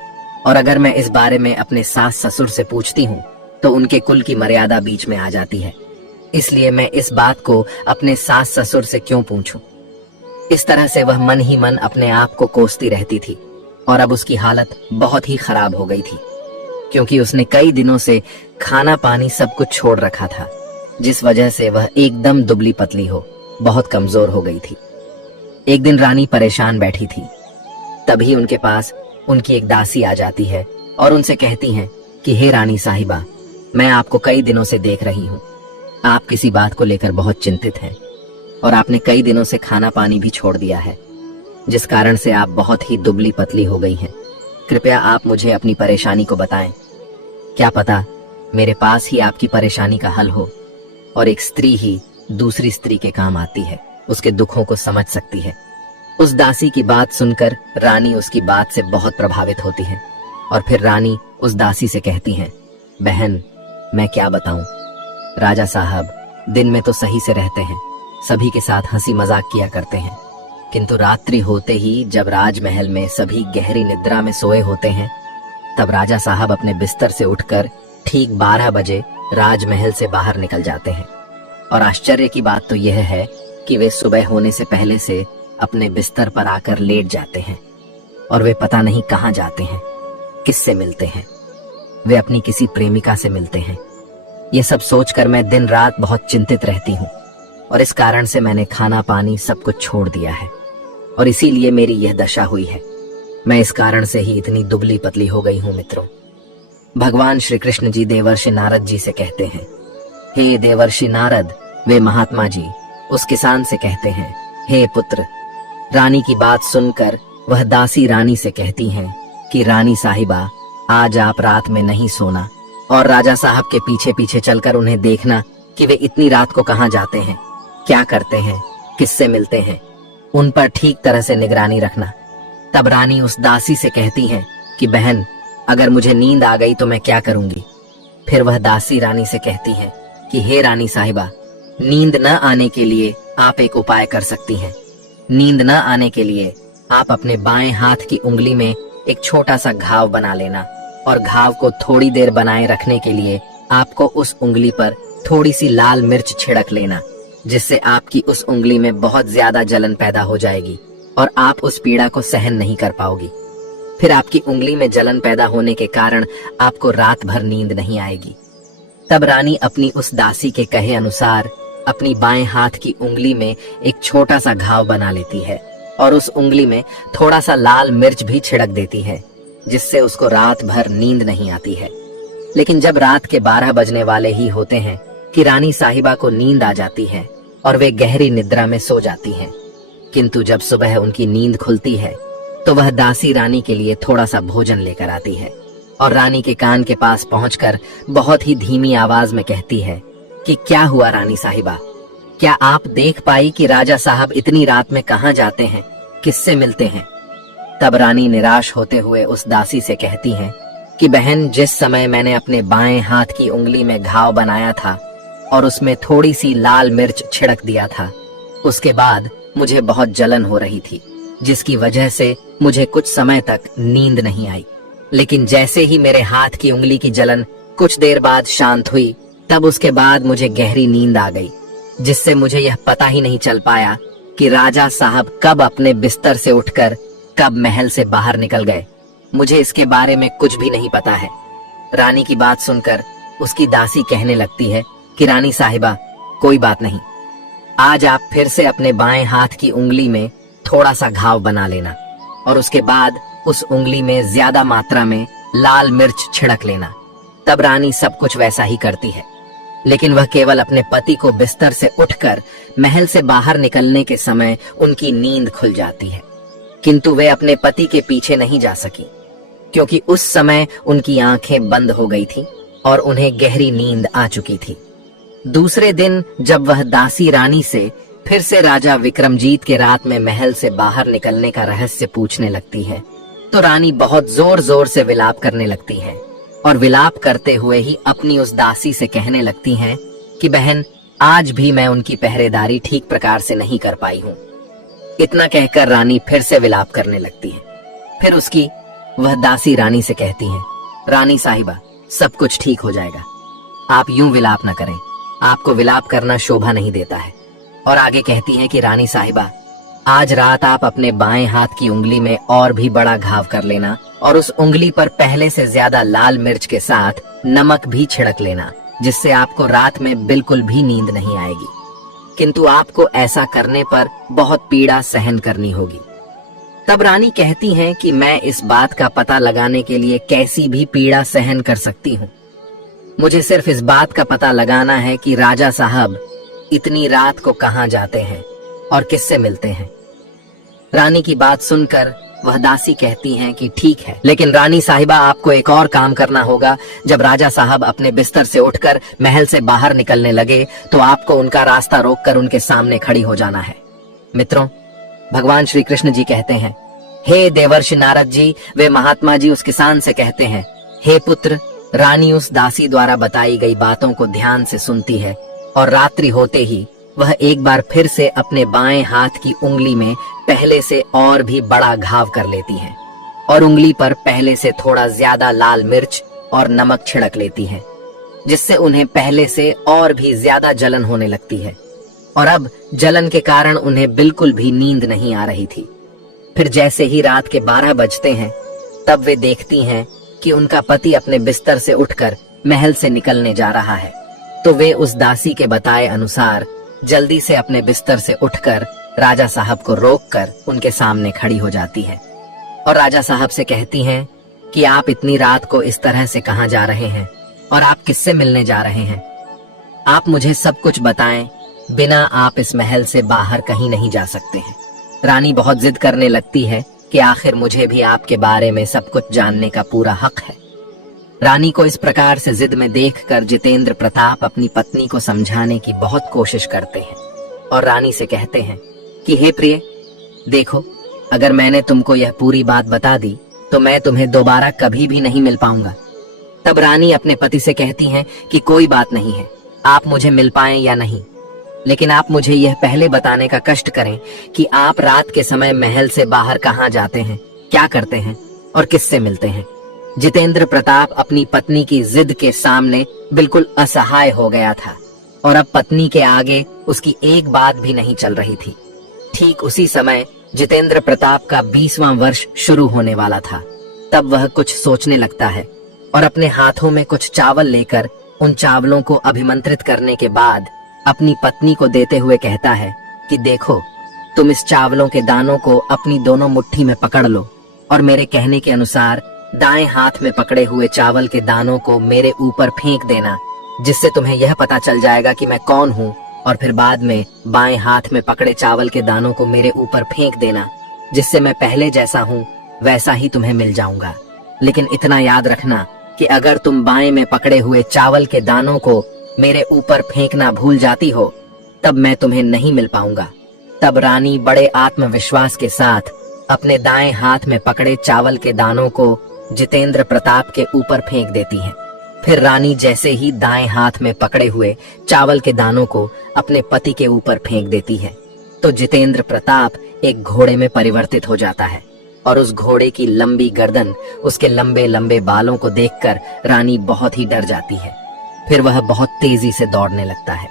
और अगर मैं इस बारे में अपने सास ससुर से पूछती हूँ तो उनके कुल की मर्यादा बीच में आ जाती है, इसलिए मैं इस बात को अपने सास ससुर से क्यों पूछूं। इस तरह से वह मन ही मन अपने आप को कोसती रहती थी और अब उसकी हालत बहुत ही खराब हो गई थी, क्योंकि उसने कई दिनों से खाना पानी सब कुछ छोड़ रखा था, जिस वजह से वह एकदम दुबली पतली हो बहुत कमजोर हो गई थी। एक दिन रानी परेशान बैठी थी, तभी उनके पास उनकी एक दासी आ जाती है और उनसे कहती हैं कि हे रानी साहिबा, मैं आपको कई दिनों से देख रही हूँ, आप किसी बात को लेकर बहुत चिंतित हैं और आपने कई दिनों से खाना पानी भी छोड़ दिया है, जिस कारण से आप बहुत ही दुबली पतली हो गई हैं। कृपया आप मुझे अपनी परेशानी को बताएं। क्या पता मेरे पास ही आपकी परेशानी का हल हो और एक स्त्री ही दूसरी स्त्री के काम आती है, उसके दुखों को समझ सकती है। उस दासी की बात सुनकर रानी उसकी बात से बहुत प्रभावित होती है और फिर रानी उस दासी से कहती हैं, बहन मैं क्या बताऊं, राजा साहब दिन में तो सही से रहते हैं, सभी के साथ हंसी मजाक किया करते हैं, किंतु रात्रि होते ही जब राजमहल में सभी गहरी निद्रा में सोए होते हैं तब राजा साहब अपने बिस्तर से उठकर ठीक 12 बजे राजमहल से बाहर निकल जाते हैं। और आश्चर्य की बात तो यह है कि वे सुबह होने से पहले से अपने बिस्तर पर आकर लेट जाते हैं और वे पता नहीं कहाँ जाते हैं, किससे मिलते हैं। वे अपनी किसी प्रेमिका से मिलते हैं। ये सब सोचकर मैं दिन रात बहुत चिंतित रहती हूँ और इस कारण से मैंने खाना पानी सब कुछ छोड़ दिया है और इसीलिए मेरी यह दशा हुई है। मैं इस कारण से ही इतनी दुबली पतली हो गई हूँ। मित्रों, भगवान श्री कृष्ण जी देवर्षि नारद जी से कहते हैं, हे देवर्षि नारद, वे महात्मा जी उस किसान से कहते हैं, हे पुत्र। रानी की बात सुनकर वह दासी रानी से कहती हैं कि रानी साहिबा, आज आप रात में नहीं सोना और राजा साहब के पीछे पीछे चलकर उन्हें देखना कि वे इतनी रात को कहाँ जाते हैं, क्या करते हैं, किससे मिलते हैं, उन पर ठीक तरह से निगरानी रखना। तब रानी उस दासी से कहती हैं कि बहन, अगर मुझे नींद आ गई तो मैं क्या करूंगी। फिर वह दासी रानी से कहती हैं कि हे रानी साहिबा, नींद न आने के लिए आप एक उपाय कर सकती हैं। नींद न आने के लिए आप अपने बाएं हाथ की उंगली में एक छोटा सा घाव बना लेना और घाव को थोड़ी देर बनाए रखने के लिए आपको उस उंगली पर थोड़ी सी लाल मिर्च छिड़क लेना, जिससे आपकी उस उंगली में बहुत ज्यादा जलन पैदा हो जाएगी और आप उस पीड़ा को सहन नहीं कर पाओगी। फिर आपकी उंगली में जलन पैदा होने के कारण आपको रात भर नींद नहीं आएगी। तब रानी अपनी उस दासी के कहे अनुसार अपनी बाएं हाथ की उंगली में एक छोटा सा घाव बना लेती है और उस उंगली में थोड़ा सा लाल मिर्च भी छिड़क देती है, जिससे उसको रात भर नींद नहीं आती है। लेकिन जब रात के 12 बजने वाले ही होते हैं कि रानी साहिबा को नींद आ जाती है और वे गहरी निद्रा में सो जाती हैं। किंतु जब सुबह उनकी नींद खुलती है तो वह दासी रानी के लिए थोड़ा सा भोजन लेकर आती है और रानी के कान के पास पहुंचकर बहुत ही धीमी आवाज में कहती है कि क्या हुआ रानी साहिबा, क्या आप देख पाई कि राजा साहब इतनी रात में कहाँ जाते हैं, किससे मिलते हैं। तब रानी निराश होते हुए उस दासी से कहती हैं कि बहन, जिस समय मैंने अपने बाएं हाथ की उंगली में घाव बनाया था और उसमें थोड़ी सी लाल मिर्च छिड़क दिया था, उसके बाद मुझे बहुत जलन हो रही थी, जिसकी वजह से मुझे कुछ समय तक नींद नहीं आई। लेकिन जैसे ही मेरे हाथ की उंगली की जलन कुछ देर बाद शांत हुई, तब उसके बाद मुझे गहरी नींद आ गई, जिससे मुझे यह पता ही नहीं चल पाया कि राजा साहब कब अपने बिस्तर से उठकर कब महल से बाहर निकल गए। मुझे इसके बारे में कुछ भी नहीं पता है। रानी की बात सुनकर उसकी दासी कहने लगती है कि रानी साहिबा, कोई बात नहीं, आज आप फिर से अपने बाएं हाथ की उंगली में थोड़ा सा घाव बना लेना और उसके बाद उस उंगली में ज्यादा मात्रा में लाल मिर्च छिड़क लेना। तब रानी सब कुछ वैसा ही करती है लेकिन वह केवल अपने पति को बिस्तर से उठकर महल से बाहर निकलने के समय उनकी नींद खुल जाती है, किंतु वे अपने पति के पीछे नहीं जा सकी, क्योंकि उस समय उनकी आंखें बंद हो गई थी और उन्हें गहरी नींद आ चुकी थी। दूसरे दिन जब वह दासी रानी से फिर से राजा विक्रमजीत के रात में महल से बाहर निकलने का रहस्य पूछने लगती है, तो रानी बहुत जोर जोर से विलाप करने लगती है और विलाप करते हुए ही अपनी उस दासी से कहने लगती हैं कि बहन, आज भी मैं उनकी पहरेदारी ठीक प्रकार से नहीं कर पाई हूँ। इतना कहकर रानी फिर से विलाप करने लगती है। फिर उसकी वह दासी रानी से कहती है, रानी साहिबा, सब कुछ ठीक हो जाएगा, आप यूं विलाप न करें, आपको विलाप करना शोभा नहीं देता है। और आगे कहती हैं कि रानी साहिबा, आज रात आप अपने बाएं हाथ की उंगली में और भी बड़ा घाव कर लेना और उस उंगली पर पहले से ज्यादा लाल मिर्च के साथ नमक भी छिड़क लेना, जिससे आपको रात में बिल्कुल भी नींद नहीं आएगी, किंतु आपको ऐसा करने पर बहुत पीड़ा सहन करनी होगी। तब रानी कहती हैं कि मैं इस बात का पता लगाने के लिए कैसी भी पीड़ा सहन कर सकती हूँ। मुझे सिर्फ इस बात का पता लगाना है कि राजा साहब इतनी रात को कहाँ जाते हैं और किससे मिलते हैं। रानी की बात सुनकर वह दासी कहती हैं कि ठीक है, लेकिन रानी साहिबा, आपको एक और काम करना होगा। जब राजा साहब अपने बिस्तर से उठकर महल से बाहर निकलने लगे तो आपको उनका रास्ता रोककर उनके सामने खड़ी हो जाना है। मित्रों, भगवान श्री कृष्ण जी कहते हैं, हे देवर्षि नारद जी, वे महात्मा जी उस किसान से कहते हैं, हे पुत्र, रानी उस दासी द्वारा बताई गई बातों को ध्यान से सुनती है और रात्रि होते ही वह एक बार फिर से अपने बाएं हाथ की उंगली में पहले से और भी बड़ा घाव कर लेती है और उंगली पर पहले से थोड़ा ज्यादा लाल मिर्च और नमक छिड़क लेती है, जिससे उन्हें पहले से और भी ज्यादा जलन होने लगती है और अब जलन के कारण उन्हें बिल्कुल भी नींद नहीं आ रही थी। फिर जैसे ही रात के 12 बजते हैं तब वे देखती हैं कि उनका पति अपने बिस्तर से उठकर महल से निकलने जा रहा है। तो वे उस दासी के बताए अनुसार जल्दी से अपने बिस्तर से उठकर राजा साहब को रोककर उनके सामने खड़ी हो जाती है और राजा साहब से कहती हैं कि आप इतनी रात को इस तरह से कहां जा रहे हैं और आप किससे मिलने जा रहे हैं। आप मुझे सब कुछ बताएं, बिना आप इस महल से बाहर कहीं नहीं जा सकते हैं। रानी बहुत जिद करने लगती है कि आखिर मुझे भी आपके बारे में सब कुछ जानने का पूरा हक है। रानी को इस प्रकार से जिद में देखकर जितेंद्र प्रताप अपनी पत्नी को समझाने की बहुत कोशिश करते हैं और रानी से कहते हैं कि हे प्रिय, देखो, अगर मैंने तुमको यह पूरी बात बता दी तो मैं तुम्हें दोबारा कभी भी नहीं मिल पाऊंगा। तब रानी अपने पति से कहती हैं कि कोई बात नहीं है, आप मुझे मिल पाएं या नहीं, लेकिन आप मुझे यह पहले बताने का कष्ट करें कि आप रात के समय महल से बाहर कहाँ जाते हैं, क्या करते हैं और किससे मिलते हैं। जितेंद्र प्रताप अपनी पत्नी की जिद के सामने बिल्कुल असहाय हो गया था और अब पत्नी के आगे उसकी एक बात भी नहीं चल रही थी। ठीक उसी समय जितेंद्र प्रताप का 20वां वर्ष शुरू होने वाला था। तब वह कुछ सोचने लगता है और अपने हाथों में कुछ चावल लेकर उन चावलों को अभिमंत्रित करने के बाद अपनी पत्नी को देते हुए कहता है कि देखो, तुम इस चावलों के दानों को अपनी दोनों मुट्ठी में पकड़ लो और मेरे कहने के अनुसार दाएं हाथ में पकड़े हुए चावल के दानों को मेरे ऊपर फेंक देना, जिससे तुम्हें यह पता चल जाएगा कि मैं कौन हूँ, और फिर बाद में बाएं हाथ में पकड़े चावल के दानों को मेरे ऊपर फेंक देना, जिससे मैं पहले जैसा हूँ वैसा ही तुम्हें मिल जाऊंगा। लेकिन इतना याद रखना कि अगर तुम बाएं में पकड़े हुए चावल के दानों को मेरे ऊपर फेंकना भूल जाती हो तब मैं तुम्हें नहीं मिल पाऊंगा। तब रानी बड़े आत्मविश्वास के साथ अपने दाएं हाथ में पकड़े चावल के दानों को जितेंद्र प्रताप के ऊपर फेंक देती है। फिर रानी जैसे ही दाएं हाथ में पकड़े हुए चावल के दानों को अपने पति के ऊपर फेंक देती है तो जितेंद्र प्रताप एक घोड़े में परिवर्तित हो जाता है और उस घोड़े की लंबी गर्दन, उसके लंबे लंबे बालों को देखकर रानी बहुत ही डर जाती है। फिर वह बहुत तेजी से दौड़ने लगता है।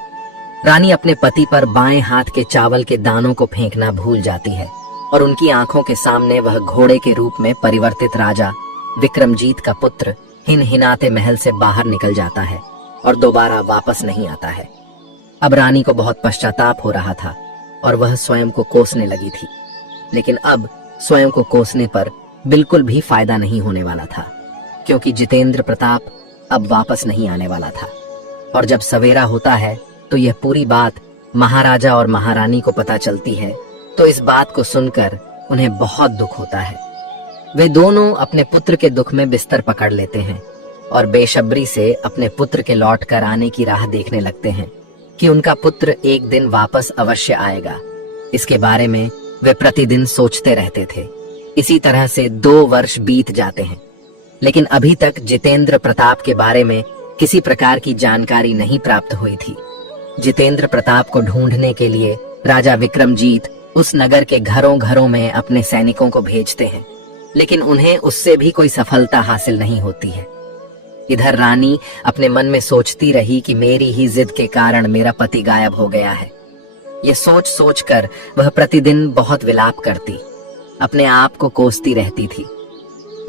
रानी अपने पति पर बाएं हाथ के चावल के दानों को फेंकना भूल जाती है और उनकी आंखों के सामने वह घोड़े के रूप में परिवर्तित राजा विक्रमजीत का पुत्र हिनहिनाते महल से बाहर निकल जाता है और दोबारा वापस नहीं आता है। अब रानी को बहुत पश्चाताप हो रहा था और वह स्वयं को कोसने लगी थी, लेकिन अब स्वयं को कोसने पर बिल्कुल भी फायदा नहीं होने वाला था, क्योंकि जितेंद्र प्रताप अब वापस नहीं आने वाला था। और जब सवेरा होता है तो यह पूरी बात महाराजा और महारानी को पता चलती है, तो इस बात को सुनकर उन्हें बहुत दुख होता है। वे दोनों अपने पुत्र के दुख में बिस्तर पकड़ लेते हैं और बेसब्री से अपने पुत्र के लौट कर आने की राह देखने लगते हैं कि उनका पुत्र एक दिन वापस अवश्य आएगा। इसके बारे में वे प्रतिदिन सोचते रहते थे। इसी तरह से 2 वर्ष बीत जाते हैं, लेकिन अभी तक जितेंद्र प्रताप के बारे में किसी प्रकार की जानकारी नहीं प्राप्त हुई थी। जितेंद्र प्रताप को ढूंढने के लिए राजा विक्रमजीत उस नगर के घरों घरों में अपने सैनिकों को भेजते हैं, लेकिन उन्हें उससे भी कोई सफलता हासिल नहीं होती है। इधर रानी अपने मन में सोचती रही कि मेरी ही जिद के कारण मेरा पति गायब हो गया है। ये सोच सोच कर वह प्रतिदिन बहुत विलाप करती, अपने आप को कोसती रहती थी।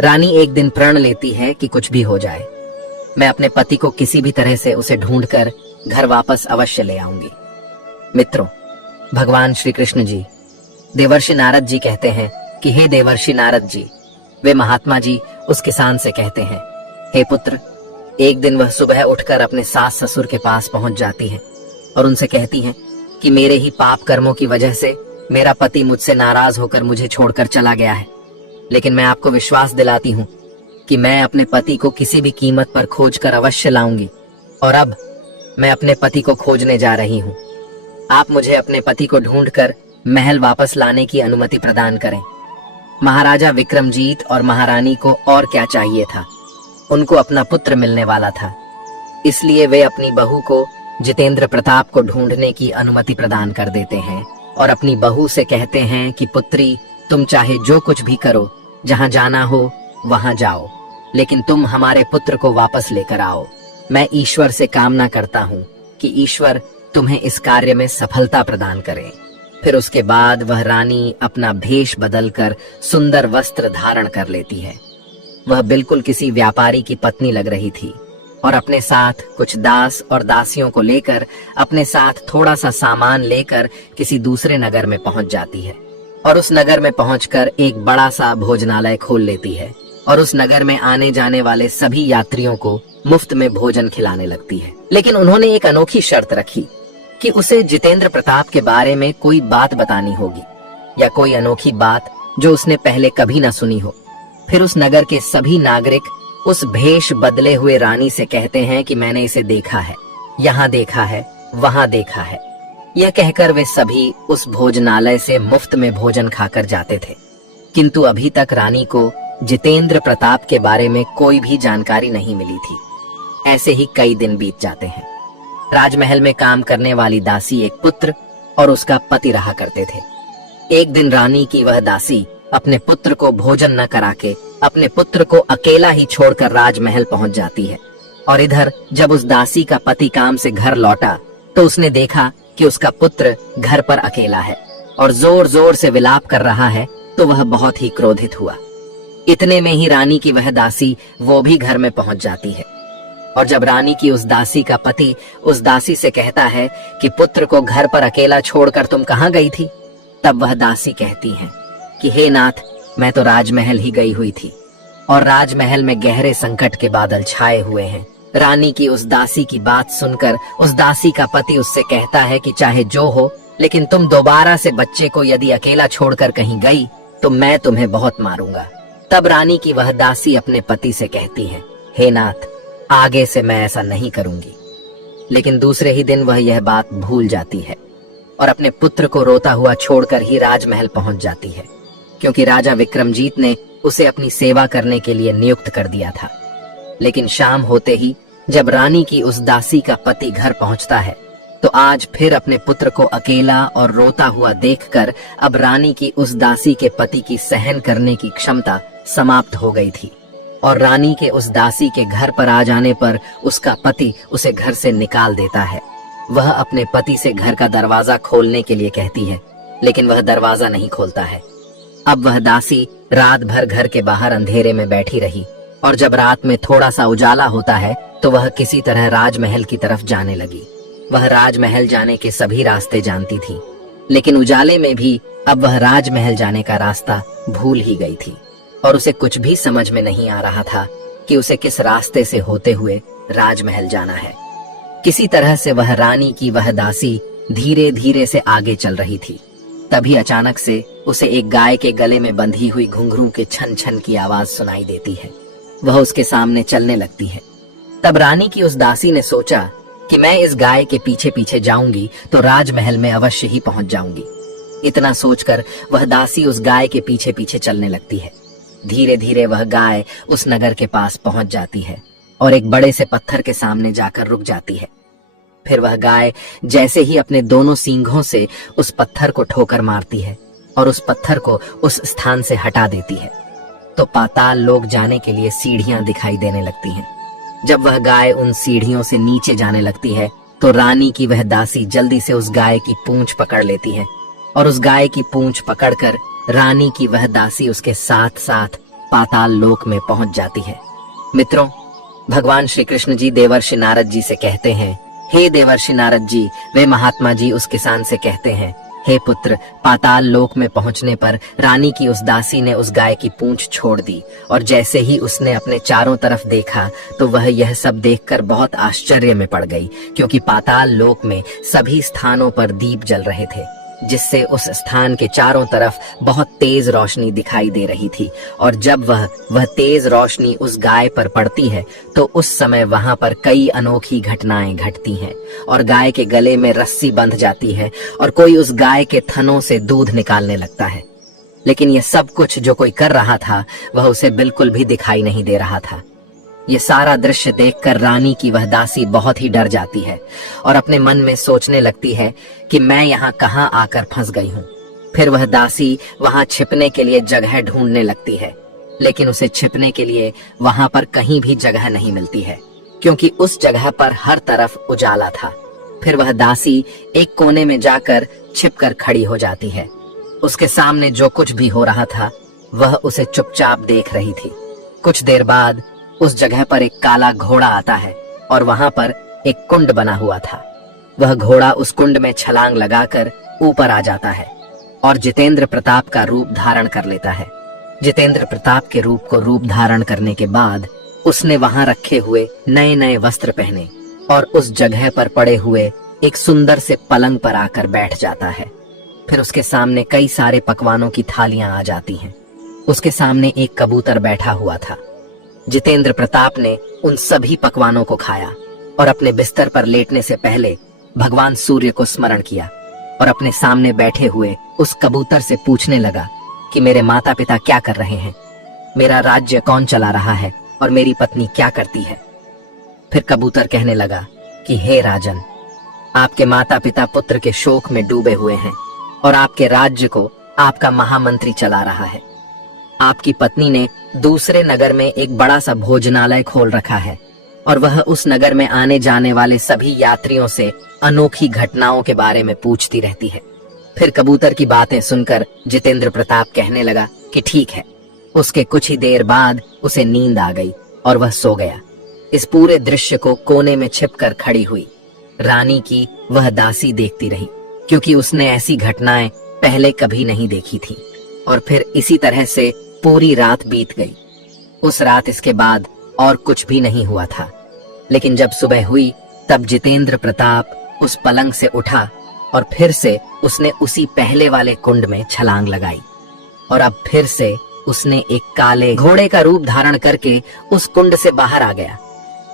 रानी एक दिन प्रण लेती है कि कुछ भी हो जाए, मैं अपने पति को किसी भी तरह से उसे ढूंढकर घर वापस अवश्य ले आऊंगी। मित्रों, भगवान श्री कृष्ण जी देवर्षि नारद जी कहते हैं कि हे देवर्षि नारद जी। वे महात्मा जी उस किसान से कहते हैं, हे पुत्र। एक दिन वह सुबह उठकर अपने सास ससुर के पास पहुंच जाती है और उनसे कहती हैं कि मेरे ही पाप कर्मों की वजह से मेरा पति मुझसे नाराज होकर मुझे छोड़कर चला गया है, लेकिन मैं आपको विश्वास दिलाती हूँ कि मैं अपने पति को किसी भी कीमत पर खोज कर अवश्य लाऊंगी। और अब मैं अपने पति को खोजने जा रही हूँ। आप मुझे अपने पति को ढूंढकर महल वापस लाने की अनुमति प्रदान करें। महाराजा विक्रमजीत और महारानी को और क्या चाहिए था, उनको अपना पुत्र मिलने वाला था। इसलिए वे अपनी बहू को जितेंद्र प्रताप को ढूंढने की अनुमति प्रदान कर देते हैं और अपनी बहू से कहते हैं कि पुत्री, तुम चाहे जो कुछ भी करो, जहां जाना हो वहां जाओ, लेकिन तुम हमारे पुत्र को वापस लेकर आओ। मैं ईश्वर से कामना करता हूँ कि ईश्वर तुम्हें इस कार्य में सफलता प्रदान करे। फिर उसके बाद वह रानी अपना भेष बदलकर सुंदर वस्त्र धारण कर लेती है। वह बिल्कुल किसी व्यापारी की पत्नी लग रही थी और अपने साथ कुछ दास और दासियों को लेकर, अपने साथ थोड़ा सा सामान लेकर किसी दूसरे नगर में पहुंच जाती है और उस नगर में पहुंचकर एक बड़ा सा भोजनालय खोल लेती है और उस नगर में आने जाने वाले सभी यात्रियों को मुफ्त में भोजन खिलाने लगती है। लेकिन उन्होंने एक अनोखी शर्त रखी कि उसे जितेंद्र प्रताप के बारे में कोई बात बतानी होगी, या कोई अनोखी बात जो उसने पहले कभी न सुनी हो। फिर उस नगर के सभी नागरिक उस भेष बदले हुए रानी से कहते हैं कि मैंने इसे देखा है, यहाँ देखा है, वहां देखा है। यह कहकर वे सभी उस भोजनालय से मुफ्त में भोजन खाकर जाते थे। किंतु अभी तक रानी को जितेंद्र प्रताप के बारे में कोई भी जानकारी नहीं मिली थी। ऐसे ही कई दिन बीत जाते हैं। राजमहल में काम करने वाली दासी एक पुत्र और उसका पति रहा करते थे। एक दिन रानी की वह दासी अपने पुत्र को भोजन न करा के अपने पुत्र को अकेला ही छोड़कर राजमहल पहुंच जाती है। और इधर जब उस दासी का पति काम से घर लौटा तो उसने देखा कि उसका पुत्र घर पर अकेला है और जोर जोर से विलाप कर रहा है, तो वह बहुत ही क्रोधित हुआ। इतने में ही रानी की वह दासी वो भी घर में पहुंच जाती है और जब रानी की उस दासी का पति उस दासी से कहता है कि पुत्र को घर पर अकेला छोड़कर तुम कहाँ गई थी, तब वह दासी कहती है कि हे नाथ, मैं तो राजमहल ही गई हुई थी और राजमहल में गहरे संकट के बादल छाए हुए हैं। रानी की उस दासी की बात सुनकर उस दासी का पति उससे कहता है कि चाहे जो हो, लेकिन तुम दोबारा से बच्चे को यदि अकेला छोड़कर कहीं गई तो मैं तुम्हें बहुत मारूंगा। तब रानी की वह दासी अपने पति से कहती है, हे नाथ, आगे से मैं ऐसा नहीं करूंगी। लेकिन दूसरे ही दिन वह यह बात भूल जाती है और अपने पुत्र को रोता हुआ छोड़कर ही राजमहल पहुंच जाती है, क्योंकि राजा विक्रमजीत ने उसे अपनी सेवा करने के लिए नियुक्त कर दिया था। लेकिन शाम होते ही जब रानी की उस दासी का पति घर पहुंचता है तो आज फिर अपने पुत्र को अकेला और रोता हुआ देखकर अब रानी की उस दासी के पति की सहन करने की क्षमता समाप्त हो गई थी और रानी के उस दासी के घर पर आ जाने पर उसका पति उसे घर से निकाल देता है। वह अपने पति से घर का दरवाजा खोलने के लिए कहती है, लेकिन वह दरवाजा नहीं खोलता है। अब वह दासी रात भर घर के बाहर अंधेरे में बैठी रही और जब रात में थोड़ा सा उजाला होता है तो वह किसी तरह राजमहल की तरफ जाने लगी। वह राजमहल जाने के सभी रास्ते जानती थी, लेकिन उजाले में भी अब वह राजमहल जाने का रास्ता भूल ही गई थी और उसे कुछ भी समझ में नहीं आ रहा था कि उसे किस रास्ते से होते हुए राजमहल जाना है। किसी तरह से वह रानी की वह दासी धीरे धीरे से आगे चल रही थी। तभी अचानक से उसे एक गाय के गले में बंधी हुई घुंघरू के छन छन की आवाज सुनाई देती है। वह उसके सामने चलने लगती है। तब रानी की उस दासी ने सोचा कि मैं इस गाय के पीछे पीछे जाऊंगी तो राजमहल में अवश्य ही पहुंच जाऊंगी। इतना सोचकर वह दासी उस गाय के पीछे पीछे चलने लगती है। धीरे धीरे वह गाय उस नगर के पास पहुंच जाती है और एक बड़े से पत्थर के सामने जाकर रुक जाती है। फिर वह गाय जैसे ही अपने दोनों सींगों से उस पत्थर को ठोकर मारती है और उस पत्थर को उस स्थान से हटा देती है, तो पाताल लोक जाने के लिए सीढ़ियां दिखाई देने लगती हैं। जब वह गाय उन सीढ़ियों से नीचे जाने लगती है तो रानी की वह दासी जल्दी से उस गाय की पूंछ पकड़ लेती है और उस गाय की पूंछ पकड़कर रानी की वह दासी उसके साथ साथ पाताल लोक में पहुंच जाती है। मित्रों, भगवान श्री कृष्ण जी देवर्षि नारद जी से कहते हैं, हे देवर्षि नारद जी। वे महात्मा जी उस किसान से कहते हैं, हे पुत्र, पाताल लोक में पहुंचने पर रानी की उस दासी ने उस गाय की पूंछ छोड़ दी और जैसे ही उसने अपने चारों तरफ देखा तो वह यह सब देखकर बहुत आश्चर्य में पड़ गई, क्योंकि पाताल लोक में सभी स्थानों पर दीप जल रहे थे, जिससे उस स्थान के चारों तरफ बहुत तेज रोशनी दिखाई दे रही थी। और जब वह तेज रोशनी उस गाय पर पड़ती है तो उस समय वहां पर कई अनोखी घटनाएं घटती हैं और गाय के गले में रस्सी बंध जाती है और कोई उस गाय के थनों से दूध निकालने लगता है। लेकिन यह सब कुछ जो कोई कर रहा था वह उसे बिल्कुल भी दिखाई नहीं दे रहा था। ये सारा दृश्य देखकर रानी की वह दासी बहुत ही डर जाती है और अपने मन में सोचने लगती है कि मैं यहाँ कहाँ आकर फंस गई हूँ। फिर वह दासी वहां छिपने के लिए जगह ढूंढने लगती है, लेकिन उसे छिपने के लिए वहां पर कहीं भी जगह नहीं मिलती है, क्योंकि उस जगह पर हर तरफ उजाला था। फिर वह दासी एक कोने में जाकर छिपकर खड़ी हो जाती है। उसके सामने जो कुछ भी हो रहा था वह उसे चुपचाप देख रही थी। कुछ देर बाद उस जगह पर एक काला घोड़ा आता है और वहां पर एक कुंड बना हुआ था। वह घोड़ा उस कुंड में छलांग लगाकर ऊपर आ जाता है और जितेंद्र प्रताप का रूप धारण कर लेता है। जितेंद्र प्रताप के रूप को रूप धारण करने के बाद उसने वहां रखे हुए नए नए वस्त्र पहने और उस जगह पर पड़े हुए एक सुंदर से पलंग पर आकर बैठ जाता है। फिर उसके सामने कई सारे पकवानों की थालियां आ जाती हैं। उसके सामने एक कबूतर बैठा हुआ था। जितेंद्र प्रताप ने उन सभी पकवानों को खाया और अपने बिस्तर पर लेटने से पहले भगवान सूर्य को स्मरण किया और अपने सामने बैठे हुए उस कबूतर से पूछने लगा कि मेरे माता पिता क्या कर रहे हैं, मेरा राज्य कौन चला रहा है और मेरी पत्नी क्या करती है। फिर कबूतर कहने लगा कि हे राजन, आपके माता पिता पुत्र के शोक में डूबे हुए हैं और आपके राज्य को आपका महामंत्री चला रहा है। आपकी पत्नी ने दूसरे नगर में एक बड़ा सा भोजनालय खोल रखा है और वह उस नगर में आने जाने वाले सभी यात्रियों से अनोखी घटनाओं के बारे में पूछती रहती है। फिर कबूतर की बातें सुनकर जितेंद्र प्रताप कहने लगा कि ठीक है। उसके कुछ ही देर बाद उसे नींद आ गई और वह सो गया। इस पूरे दृश्य को कोने में छिपकर खड़ी हुई रानी की वह दासी देखती रही, क्योंकि उसने ऐसी घटनाएं पहले कभी नहीं देखी थी। और फिर इसी तरह से पूरी रात बीत गई। उस रात इसके बाद और कुछ भी नहीं हुआ था। लेकिन जब सुबह हुई तब जितेंद्र प्रताप उस पलंग से उठा और फिर से उसने उसी पहले वाले कुंड में छलांग लगाई और अब फिर से उसने एक काले घोड़े का रूप धारण करके उस कुंड से बाहर आ गया।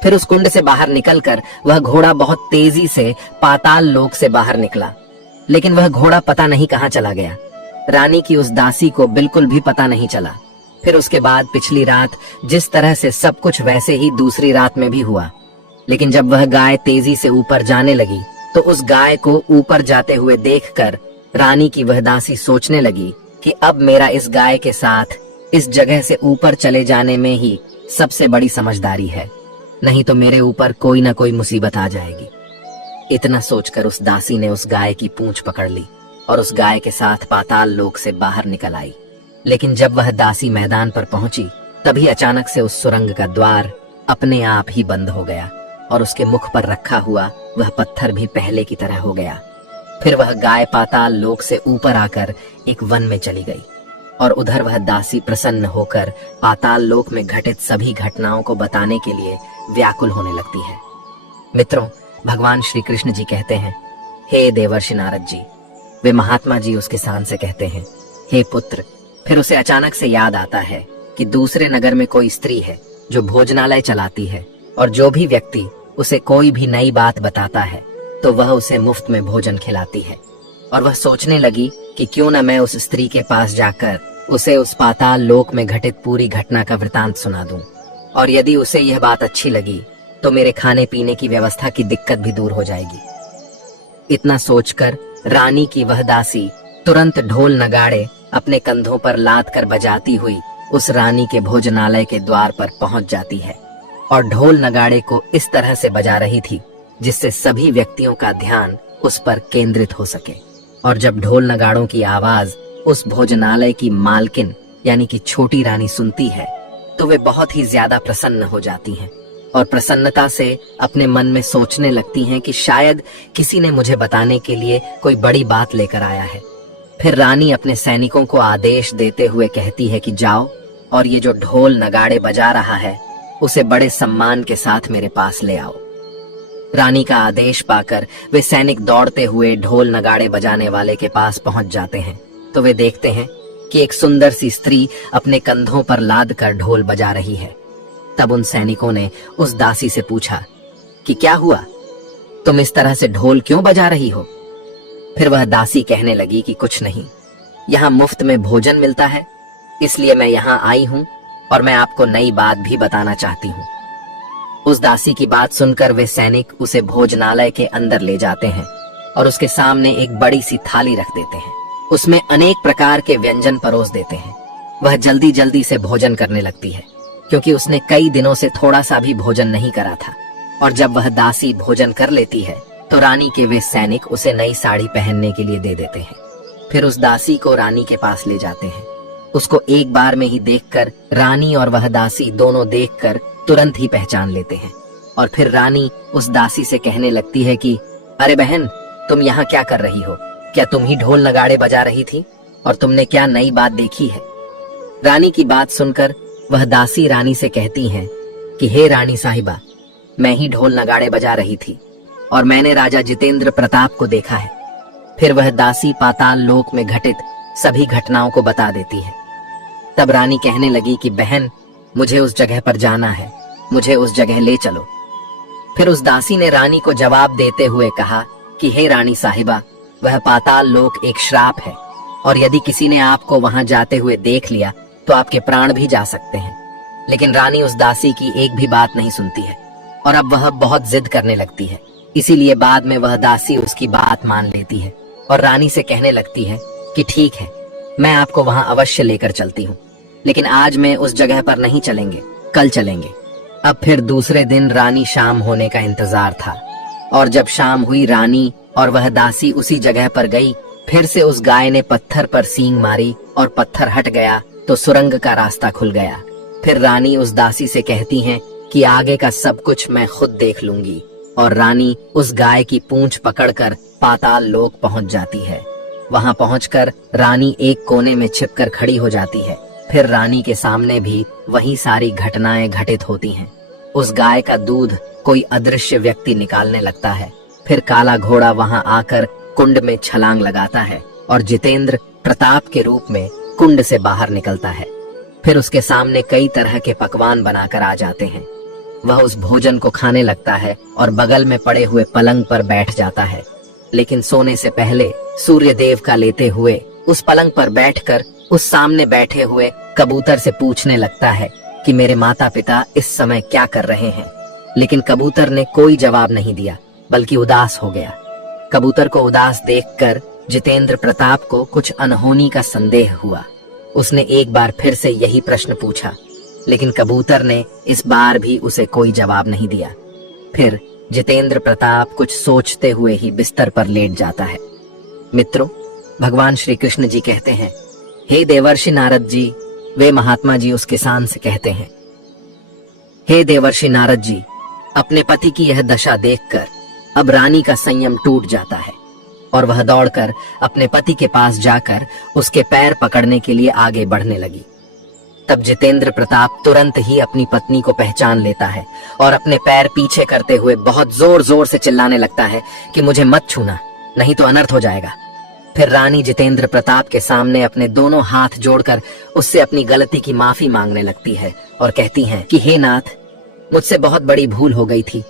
फिर उस कुंड से बाहर निकलकर वह घोड़ा बहुत तेजी से पाताल लोक से बाहर निकला, लेकिन वह घोड़ा पता नहीं कहाँ चला गया। रानी की उस दासी को बिल्कुल भी पता नहीं चला। फिर उसके बाद पिछली रात जिस तरह से सब कुछ वैसे ही दूसरी रात में भी हुआ। लेकिन जब वह गाय तेजी से ऊपर जाने लगी तो उस गाय को ऊपर जाते हुए देखकर रानी की वह दासी सोचने लगी कि अब मेरा इस गाय के साथ इस जगह से ऊपर चले जाने में ही सबसे बड़ी समझदारी है, नहीं तो मेरे ऊपर कोई ना कोई मुसीबत आ जाएगी। इतना सोचकर उस दासी ने उस गाय की पूंछ पकड़ ली और उस गाय के साथ पाताल लोक से बाहर निकल आई। लेकिन जब वह दासी मैदान पर पहुंची तभी अचानक से उस सुरंग का द्वार अपने आप ही बंद हो गया और उसके मुख पर रखा हुआ वह पत्थर भी पहले की तरह हो गया। फिर वह गाय पाताल लोक से ऊपर आकर एक वन में चली गई और उधर वह दासी प्रसन्न होकर पाताल लोक में घटित सभी घटनाओं को बताने के लिए व्याकुल होने लगती है। मित्रों, भगवान श्री कृष्ण जी कहते हैं, हे देवर्षि नारद जी। वे महात्मा जी उसके शान से कहते हैं, हे पुत्र। फिर उसे अचानक से याद आता है कि दूसरे नगर में कोई स्त्री है जो भोजनालय चलाती है, और जो भी व्यक्ति उसे कोई भी नई बात बताता है तो वह उसे मुफ्त में भोजन खिलाती है। और वह सोचने लगी कि क्यों न मैं उस स्त्री के पास जाकर उसे उस पाताल लोक में घटित पूरी घटना का वृतांत सुना दूं, और यदि उसे यह बात अच्छी लगी तो मेरे खाने पीने की व्यवस्था की दिक्कत भी दूर हो जाएगी। इतना सोचकर रानी की वह दासी तुरंत ढोल नगाड़े अपने कंधों पर लाद कर बजाती हुई उस रानी के भोजनालय के द्वार पर पहुंच जाती है, और ढोल नगाड़े को इस तरह से बजा रही थी जिससे सभी व्यक्तियों का ध्यान उस पर केंद्रित हो सके। और जब ढोल नगाड़ों की आवाज उस भोजनालय की मालकिन यानी कि छोटी रानी सुनती है तो वे बहुत ही ज्यादा प्रसन्न हो जाती हैं, और प्रसन्नता से अपने मन में सोचने लगती हैं कि शायद किसी ने मुझे बताने के लिए कोई बड़ी बात लेकर आया है। फिर रानी अपने सैनिकों को आदेश देते हुए कहती है कि जाओ और ये जो ढोल नगाड़े बजा रहा है उसे बड़े सम्मान के साथ मेरे पास ले आओ। रानी का आदेश पाकर वे सैनिक दौड़ते हुए ढोल नगाड़े बजाने वाले के पास पहुंच जाते हैं तो वे देखते हैं कि एक सुंदर सी स्त्री अपने कंधों पर लाद कर ढोल बजा रही है। तब उन सैनिकों ने उस दासी से पूछा कि क्या हुआ, तुम इस तरह से ढोल क्यों बजा रही हो? फिर वह दासी कहने लगी कि कुछ नहीं, यहाँ मुफ्त में भोजन मिलता है, इसलिए मैं यहाँ आई हूँ और मैं आपको नई बात भी बताना चाहती हूँ। उस दासी की बात सुनकर वे सैनिक उसे भोजनालय के अंदर ले जाते हैं और उसके सामने एक बड़ी सी थाली रख देते हैं। उसमें अनेक प्रकार के व्यंजन परोस देते हैं। वह जल्दी जल्दी से भोजन करने लगती है क्योंकि उसने कई दिनों से थोड़ा सा भी भोजन नहीं करा था। और जब वह दासी भोजन कर लेती है तो रानी के वे सैनिक उसे नई साड़ी पहनने के लिए दे देते हैं। फिर उस दासी को रानी के पास ले जाते हैं। उसको एक बार में ही देखकर रानी और वह दासी दोनों देखकर तुरंत ही पहचान लेते हैं। और फिर रानी उस दासी से कहने लगती है कि अरे बहन, तुम यहाँ क्या कर रही हो? क्या तुम ही ढोल नगाड़े बजा रही थी? और तुमने क्या नई बात देखी है? रानी की बात सुनकर वह दासी रानी से कहती हैं कि हे रानी साहिबा, मैं ही ढोल नगाड़े बजा रही थी और मैंने राजा जितेंद्र प्रताप को देखा है। फिर वह दासी पाताल लोक में घटित सभी घटनाओं को बता देती है। तब रानी कहने लगी कि बहन, मुझे उस जगह पर जाना है, मुझे उस जगह ले चलो। फिर उस दासी ने रानी को जवाब देते हुए कहा कि हे रानी साहिबा, वह पाताल लोक एक श्राप है और यदि किसी ने आपको वहां जाते हुए देख लिया तो आपके प्राण भी जा सकते हैं। लेकिन रानी उस दासी की एक भी बात नहीं सुनती है और अब वह बहुत जिद करने लगती है। इसीलिए बाद में वह दासी उसकी बात मान लेती है और रानी से कहने लगती है कि ठीक है, मैं आपको वहां अवश्य लेकर चलती हूँ, लेकिन आज मैं उस जगह पर नहीं चलेंगे, कल चलेंगे। अब फिर दूसरे दिन रानी शाम होने का इंतजार था और जब शाम हुई रानी और वह दासी उसी जगह पर गई। फिर से उस गाय ने पत्थर पर सींग मारी और पत्थर हट गया तो सुरंग का रास्ता खुल गया। फिर रानी उस दासी से कहती हैं कि आगे का सब कुछ मैं खुद देख लूंगी, और रानी उस गाय की पूंछ पकड़कर पाताल लोक पहुंच जाती है। वहां पहुंचकर रानी एक कोने में छिपकर खड़ी हो जाती है। फिर रानी के सामने भी वही सारी घटनाएं घटित होती हैं। उस गाय का दूध कोई अदृश्य व्यक्ति निकालने लगता है। फिर काला घोड़ा वहां आकर कुंड में छलांग लगाता है और जितेंद्र प्रताप के रूप में कुंड से बाहर निकलता है। फिर उसके सामने कई तरह के पकवान बनाकर आ जाते हैं। वह उस भोजन को खाने लगता है और बगल में पड़े हुए पलंग पर बैठ जाता है। लेकिन सोने से पहले सूर्य देव का लेते हुए उस पलंग पर बैठकर उस सामने बैठे हुए कबूतर से पूछने लगता है कि मेरे माता पिता इस समय क्या कर रहे हैं। लेकिन कबूतर ने कोई जवाब नहीं दिया, बल्कि उदास हो गया। कबूतर को उदास देखकर जितेंद्र प्रताप को कुछ अनहोनी का संदेह हुआ। उसने एक बार फिर से यही प्रश्न पूछा, लेकिन कबूतर ने इस बार भी उसे कोई जवाब नहीं दिया। फिर जितेंद्र प्रताप कुछ सोचते हुए ही बिस्तर पर लेट जाता है। मित्रों, भगवान श्री कृष्ण जी कहते हैं, हे देवर्षि नारद जी। वे महात्मा जी उस किसान से कहते हैं, हे देवर्षि नारद जी, अपने पति की यह दशा देखकर अब रानी का संयम टूट जाता है और वह दौड़कर अपने पति के पास जाकर उसके पैर पकड़ने के लिए आगे बढ़ने लगी। तब जितेंद्र प्रताप तुरंत ही अपनी पत्नी को पहचान लेता है और अपने पैर पीछे करते हुए बहुत जोर जोर से चिल्लाने लगता है कि मुझे मत छूना, नहीं तो अनर्थ हो जाएगा। फिर रानी जितेंद्र प्रताप के सामने अपने दोनों हाथ जोड़कर उससे अपनी गलती की माफी मांगने लगती है और कहती हैं कि हे नाथ, मुझसे बहुत बड़ी भूल हो गई थी।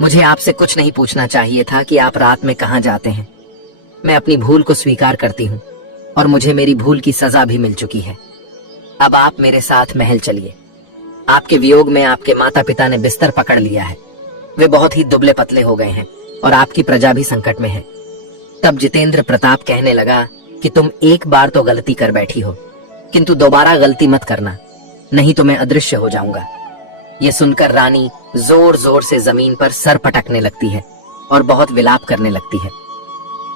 मुझे आपसे कुछ नहीं पूछना चाहिए था कि आप रात में कहाँ जाते हैं। मैं अपनी भूल को स्वीकार करती हूँ और मुझे मेरी भूल की सजा भी मिल चुकी है। अब आप मेरे साथ महल चलिए। आपके वियोग में आपके माता पिता ने बिस्तर पकड़ लिया है। वे बहुत ही दुबले पतले हो गए हैं और आपकी प्रजा भी संकट में है। तब जितेंद्र प्रताप कहने लगा कि तुम एक बार तो गलती कर बैठी हो, किंतु दोबारा गलती मत करना, नहीं तो मैं अदृश्य हो जाऊंगा। ये सुनकर रानी जोर जोर से जमीन पर सर पटकने लगती है और बहुत विलाप करने लगती है।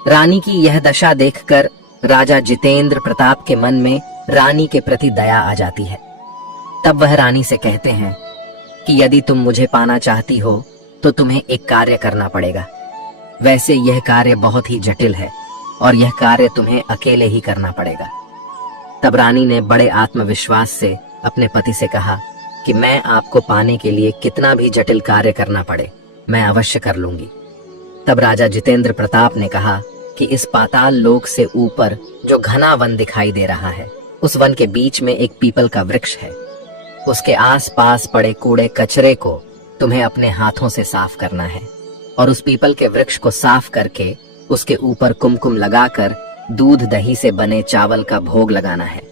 रानी की यह दशा देखकर राजा जितेंद्र प्रताप के मन में रानी के प्रति दया आ जाती है। तब वह रानी से कहते हैं कि यदि तुम मुझे पाना चाहती हो तो तुम्हें एक कार्य करना पड़ेगा। वैसे यह कार्य बहुत ही जटिल है और यह कार्य तुम्हें अकेले ही करना पड़ेगा। तब रानी ने बड़े आत्मविश्वास से अपने पति से कहा कि मैं आपको पाने के लिए कितना भी जटिल कार्य करना पड़े, मैं अवश्य कर लूंगी। तब राजा जितेंद्र प्रताप ने कहा कि इस पाताल लोक से ऊपर जो घना वन दिखाई दे रहा है, उस वन के बीच में एक पीपल का वृक्ष है। उसके आसपास पड़े कूड़े कचरे को तुम्हें अपने हाथों से साफ करना है और उस पीपल के वृक्ष को साफ करके उसके ऊपर कुमकुम लगाकर दूध दही से बने चावल का भोग लगाना है।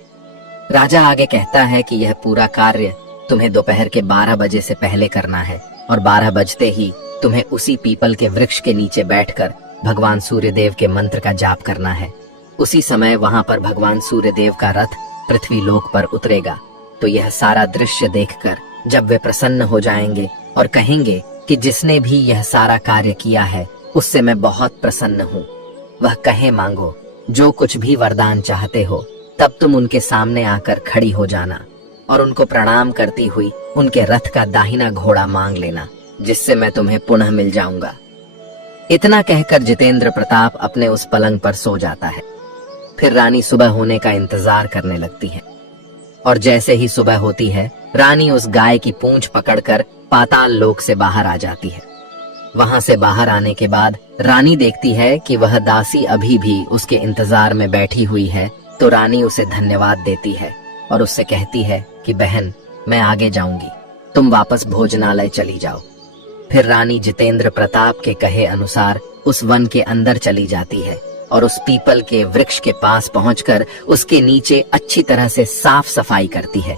राजा आगे कहता है कि यह पूरा कार्य तुम्हें दोपहर के 12 बजे से पहले करना है और 12 बजते ही तुम्हें उसी पीपल के वृक्ष के नीचे बैठकर भगवान सूर्यदेव के मंत्र का जाप करना है। उसी समय वहां पर भगवान सूर्यदेव का रथ पृथ्वी लोक पर उतरेगा। तो यह सारा दृश्य देखकर जब वे प्रसन्न हो जाएंगे और कहेंगे कि जिसने भी यह सारा कार्य किया है उससे मैं बहुत प्रसन्न हूँ, वह कहे मांगो जो कुछ भी वरदान चाहते हो, तब तुम उनके सामने आकर खड़ी हो जाना और उनको प्रणाम करती हुई उनके रथ का दाहिना घोड़ा मांग लेना, जिससे मैं तुम्हें पुनः मिल जाऊंगा। इतना कहकर जितेंद्र प्रताप अपने उस पलंग पर सो जाता है। फिर रानी सुबह होने का इंतजार करने लगती है और जैसे ही सुबह होती है, रानी उस गाय की पूंछ पकड़कर पाताल लोक से बाहर आ जाती है। वहां से बाहर आने के बाद रानी देखती है कि वह दासी अभी भी उसके इंतजार में बैठी हुई है। तो रानी उसे धन्यवाद देती है और उससे कहती है कि बहन, मैं आगे जाऊंगी, तुम वापस भोजनालय चली जाओ। फिर रानी जितेंद्र प्रताप के कहे अनुसार उस वन के अंदर चली जाती है और उस पीपल के वृक्ष के पास पहुंचकर उसके नीचे अच्छी तरह से साफ सफाई करती है।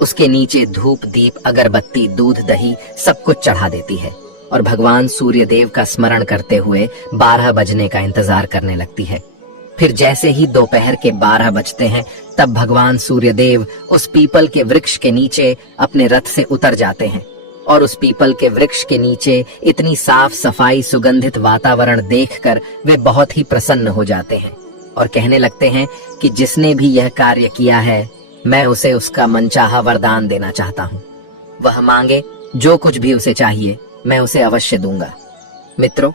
उसके नीचे धूप दीप अगरबत्ती दूध दही सब कुछ चढ़ा देती है और भगवान सूर्यदेव का स्मरण करते हुए 12 बजने का इंतजार करने लगती है। फिर जैसे ही दोपहर के 12 बजते हैं, तब भगवान सूर्यदेव उस पीपल के वृक्ष के नीचे अपने रथ से उतर जाते हैं और उस पीपल के वृक्ष के नीचे इतनी साफ सफाई सुगंधित वातावरण देखकर वे बहुत ही प्रसन्न हो जाते हैं और कहने लगते हैं कि जिसने भी यह कार्य किया है, मैं उसे उसका मनचाहा वरदान देना चाहता हूँ। वह मांगे जो कुछ भी उसे चाहिए, मैं उसे अवश्य दूंगा। मित्रों,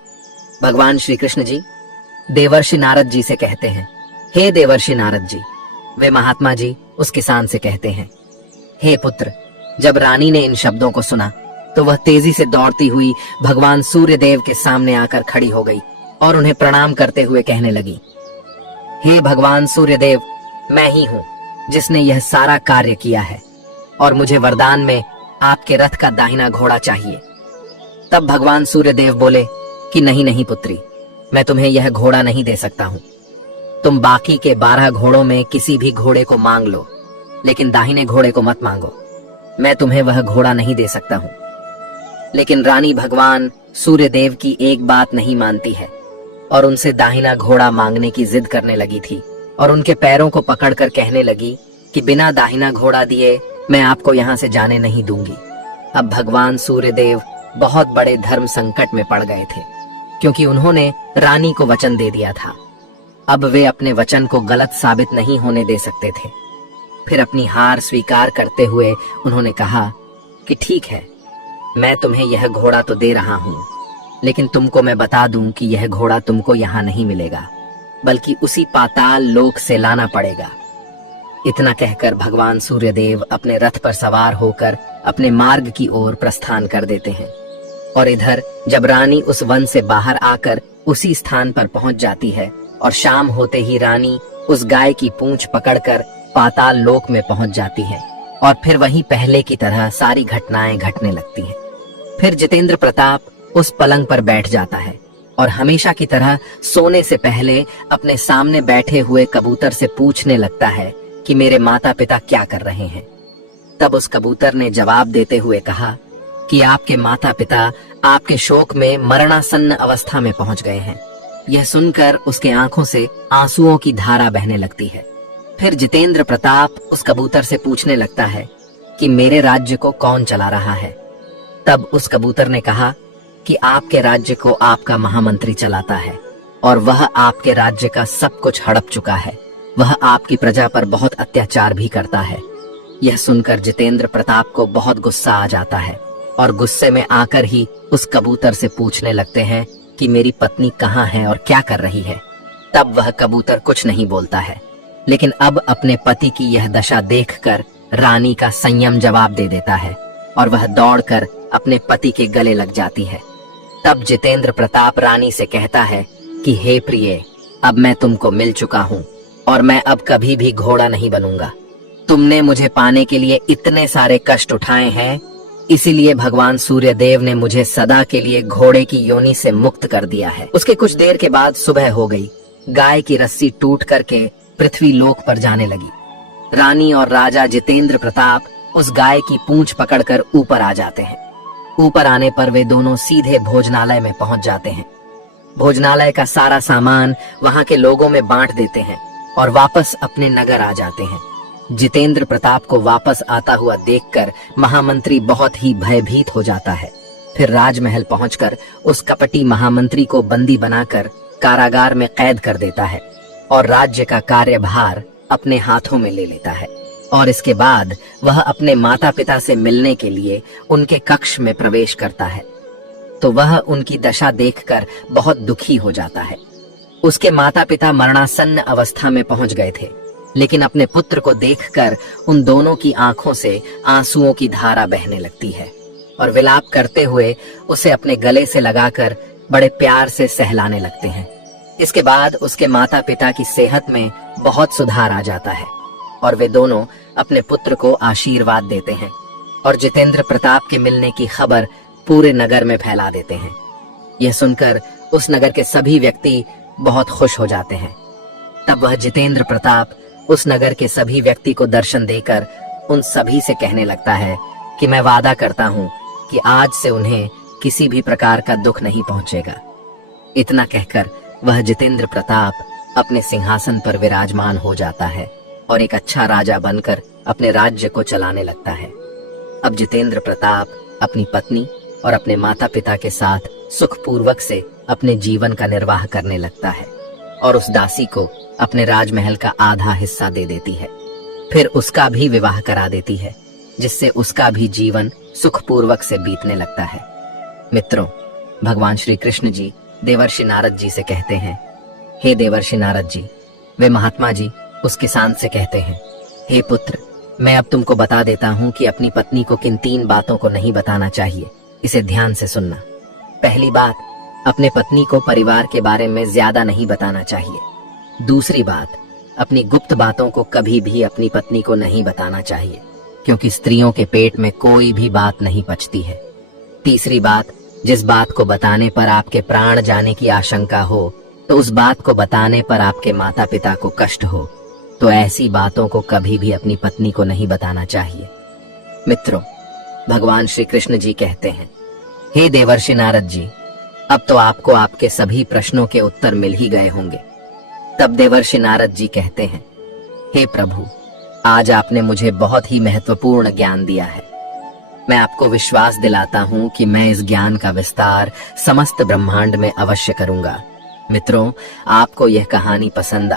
भगवान श्री कृष्ण जी देवर्षि नारद जी से कहते हैं, हे देवर्षि नारद जी। वे महात्मा जी उस किसान से कहते हैं, हे पुत्र। जब रानी ने इन शब्दों को सुना तो वह तेजी से दौड़ती हुई भगवान सूर्यदेव के सामने आकर खड़ी हो गई और उन्हें प्रणाम करते हुए कहने लगी, हे भगवान सूर्यदेव, मैं ही हूँ जिसने यह सारा कार्य किया है और मुझे वरदान में आपके रथ का दाहिना घोड़ा चाहिए। तब भगवान सूर्यदेव बोले कि नहीं नहीं पुत्री, मैं तुम्हें यह घोड़ा नहीं दे सकता हूँ। तुम बाकी के 12 घोड़ों में किसी भी घोड़े को मांग लो, लेकिन दाहिने घोड़े को मत मांगो। मैं तुम्हें वह घोड़ा नहीं दे सकता हूँ। लेकिन रानी भगवान सूर्यदेव की एक बात नहीं मानती है और उनसे दाहिना घोड़ा मांगने की जिद करने लगी थी और उनके पैरों को पकड़कर कहने लगी कि बिना दाहिना घोड़ा दिए मैं आपको यहाँ से जाने नहीं दूंगी। अब भगवान सूर्यदेव बहुत बड़े धर्म संकट में पड़ गए थे, क्योंकि उन्होंने रानी को वचन दे दिया था। अब वे अपने वचन को गलत साबित नहीं होने दे सकते थे। फिर अपनी हार स्वीकार करते हुए उन्होंने कहा कि ठीक है, मैं तुम्हें यह घोड़ा तो दे रहा हूँ, लेकिन तुमको मैं बता दूं कि यह घोड़ा तुमको यहाँ नहीं मिलेगा, बल्कि उसी पाताल लोक से लाना पड़ेगा। इतना कहकर भगवान सूर्यदेव अपने रथ पर सवार होकर अपने मार्ग की ओर प्रस्थान कर देते हैं। और इधर जब रानी उस वन से बाहर आकर उसी स्थान पर पहुंच जाती है और शाम होते ही रानी उस गाय की पूंछ पकड़कर पाताल लोक में पहुंच जाती है और फिर वहीं पहले की तरह सारी घटनाएं घटने लगती हैं। फिर जितेंद्र प्रताप उस पलंग पर बैठ जाता है और हमेशा की तरह सोने से पहले अपने सामने बैठे हुए कबूतर से पूछने लगता है कि मेरे माता पिता क्या कर रहे हैं। तब उस कबूतर ने जवाब देते हुए कहा कि आपके माता पिता आपके शोक में मरणासन्न अवस्था में पहुंच गए हैं। यह सुनकर उसके आंखों से आंसुओं की धारा बहने लगती है। फिर जितेंद्र प्रताप उस कबूतर से पूछने लगता है कि मेरे राज्य को कौन चला रहा है। तब उस कबूतर ने कहा कि आपके राज्य को आपका महामंत्री चलाता है और वह आपके राज्य का सब कुछ हड़प चुका है। वह आपकी प्रजा पर बहुत अत्याचार भी करता है। यह सुनकर जितेंद्र प्रताप को बहुत गुस्सा आ जाता है और गुस्से में आकर ही उस कबूतर से पूछने लगते हैं कि मेरी पत्नी कहाँ है और क्या कर रही है। तब वह कबूतर कुछ नहीं बोलता है, लेकिन अब अपने पति की यह दशा देखकर रानी का संयम जवाब दे देता है और वह दौड़कर अपने पति के गले लग जाती है। तब जितेंद्र प्रताप रानी से कहता है कि हे प्रिय, अब मैं तुमको मिल चुका हूँ और मैं अब कभी भी घोड़ा नहीं बनूंगा। तुमने मुझे पाने के लिए इतने सारे कष्ट उठाए हैं, इसीलिए भगवान सूर्य देव ने मुझे सदा के लिए घोड़े की योनि से मुक्त कर दिया है। उसके कुछ देर के बाद सुबह हो गई। गाय की रस्सी टूट करके पृथ्वी लोक पर जाने लगी। रानी और राजा जितेंद्र प्रताप उस गाय की पूंछ पकड़कर ऊपर आ जाते हैं। ऊपर आने पर वे दोनों सीधे भोजनालय में पहुंच जाते हैं। भोजनालय का सारा सामान वहां के लोगों में बांट देते हैं और वापस अपने नगर आ जाते हैं। जितेंद्र प्रताप को वापस आता हुआ देखकर महामंत्री बहुत ही भयभीत हो जाता है। फिर राजमहल पहुंचकर उस कपटी महामंत्री को बंदी बनाकर कारागार में कैद कर देता है और राज्य का कार्यभार अपने हाथों में ले लेता है। और इसके बाद वह अपने माता पिता से मिलने के लिए उनके कक्ष में प्रवेश करता है तो वह उनकी दशा देखकर बहुत दुखी हो जाता है। उसके माता पिता मरणासन्न अवस्था में पहुंच गए थे, लेकिन अपने पुत्र को देखकर उन दोनों की आंखों से आंसुओं की धारा बहने लगती है और विलाप करते हुए उसे अपने गले से लगाकर बड़े प्यार से सहलाने लगते हैं। इसके बाद उसके माता पिता की सेहत में बहुत सुधार आ जाता है और वे दोनों अपने पुत्र को आशीर्वाद देते हैं और जितेंद्र प्रताप के मिलने की खबर पूरे नगर में फैला देते हैं। यह सुनकर उस नगर के सभी व्यक्ति बहुत खुश हो जाते हैं। तब वह जितेंद्र प्रताप उस नगर के सभी व्यक्ति को दर्शन देकर उन सभी से कहने लगता है कि मैं वादा करता हूं कि आज से उन्हें किसी भी प्रकार का दुख नहीं पहुंचेगा। इतना कहकर वह जितेंद्र प्रताप अपने सिंहासन पर विराजमान हो जाता है और एक अच्छा राजा बनकर अपने राज्य को चलाने लगता है। अब जितेंद्र प्रताप अपनी पत्नी और अपने माता पिता के साथ सुखपूर्वक से अपने जीवन का निर्वाह करने लगता है और उस दासी को अपने राजमहल का आधा हिस्सा दे देती है। फिर उसका भी विवाह करा देती है, जिससे उसका भी जीवन सुखपूर्वक से बीतने लगता है। मित्रों, भगवान श्री कृष्ण जी देवर्षि नारद जी से कहते हैं, हे देवर्षि नारद जी। वे महात्मा जी उस किसान से कहते हैं, हे पुत्र, मैं अब तुमको बता देता हूँ कि अपनी पत्नी को किन 3 बातों को नहीं बताना चाहिए। इसे ध्यान से सुनना। पहली बात, अपने पत्नी को परिवार के बारे में ज्यादा नहीं बताना चाहिए। दूसरी बात, अपनी गुप्त बातों को कभी भी अपनी पत्नी को नहीं बताना चाहिए, क्योंकि स्त्रियों के पेट में कोई भी बात नहीं पचती है। तीसरी बात, जिस बात को बताने पर आपके प्राण जाने की आशंका हो, तो उस बात को बताने पर आपके माता पिता को कष्ट हो, तो ऐसी बातों को कभी भी अपनी पत्नी को नहीं बताना चाहिए। मित्रों, भगवान श्री कृष्ण जी कहते हैं, हे देवर्षि नारद जी, अब तो आपको आपके सभी प्रश्नों के उत्तर मिल ही गए होंगे। तब देवर्षि नारद जी कहते हैं, हे प्रभु, आज आपने मुझे बहुत ही महत्वपूर्ण ज्ञान दिया है। मैं आपको विश्वास दिलाता हूँ कि मैं इस ज्ञान का विस्तार समस्त ब्रह्मांड में अवश्य करूंगा। मित्रों, आपको यह कहानी पसंद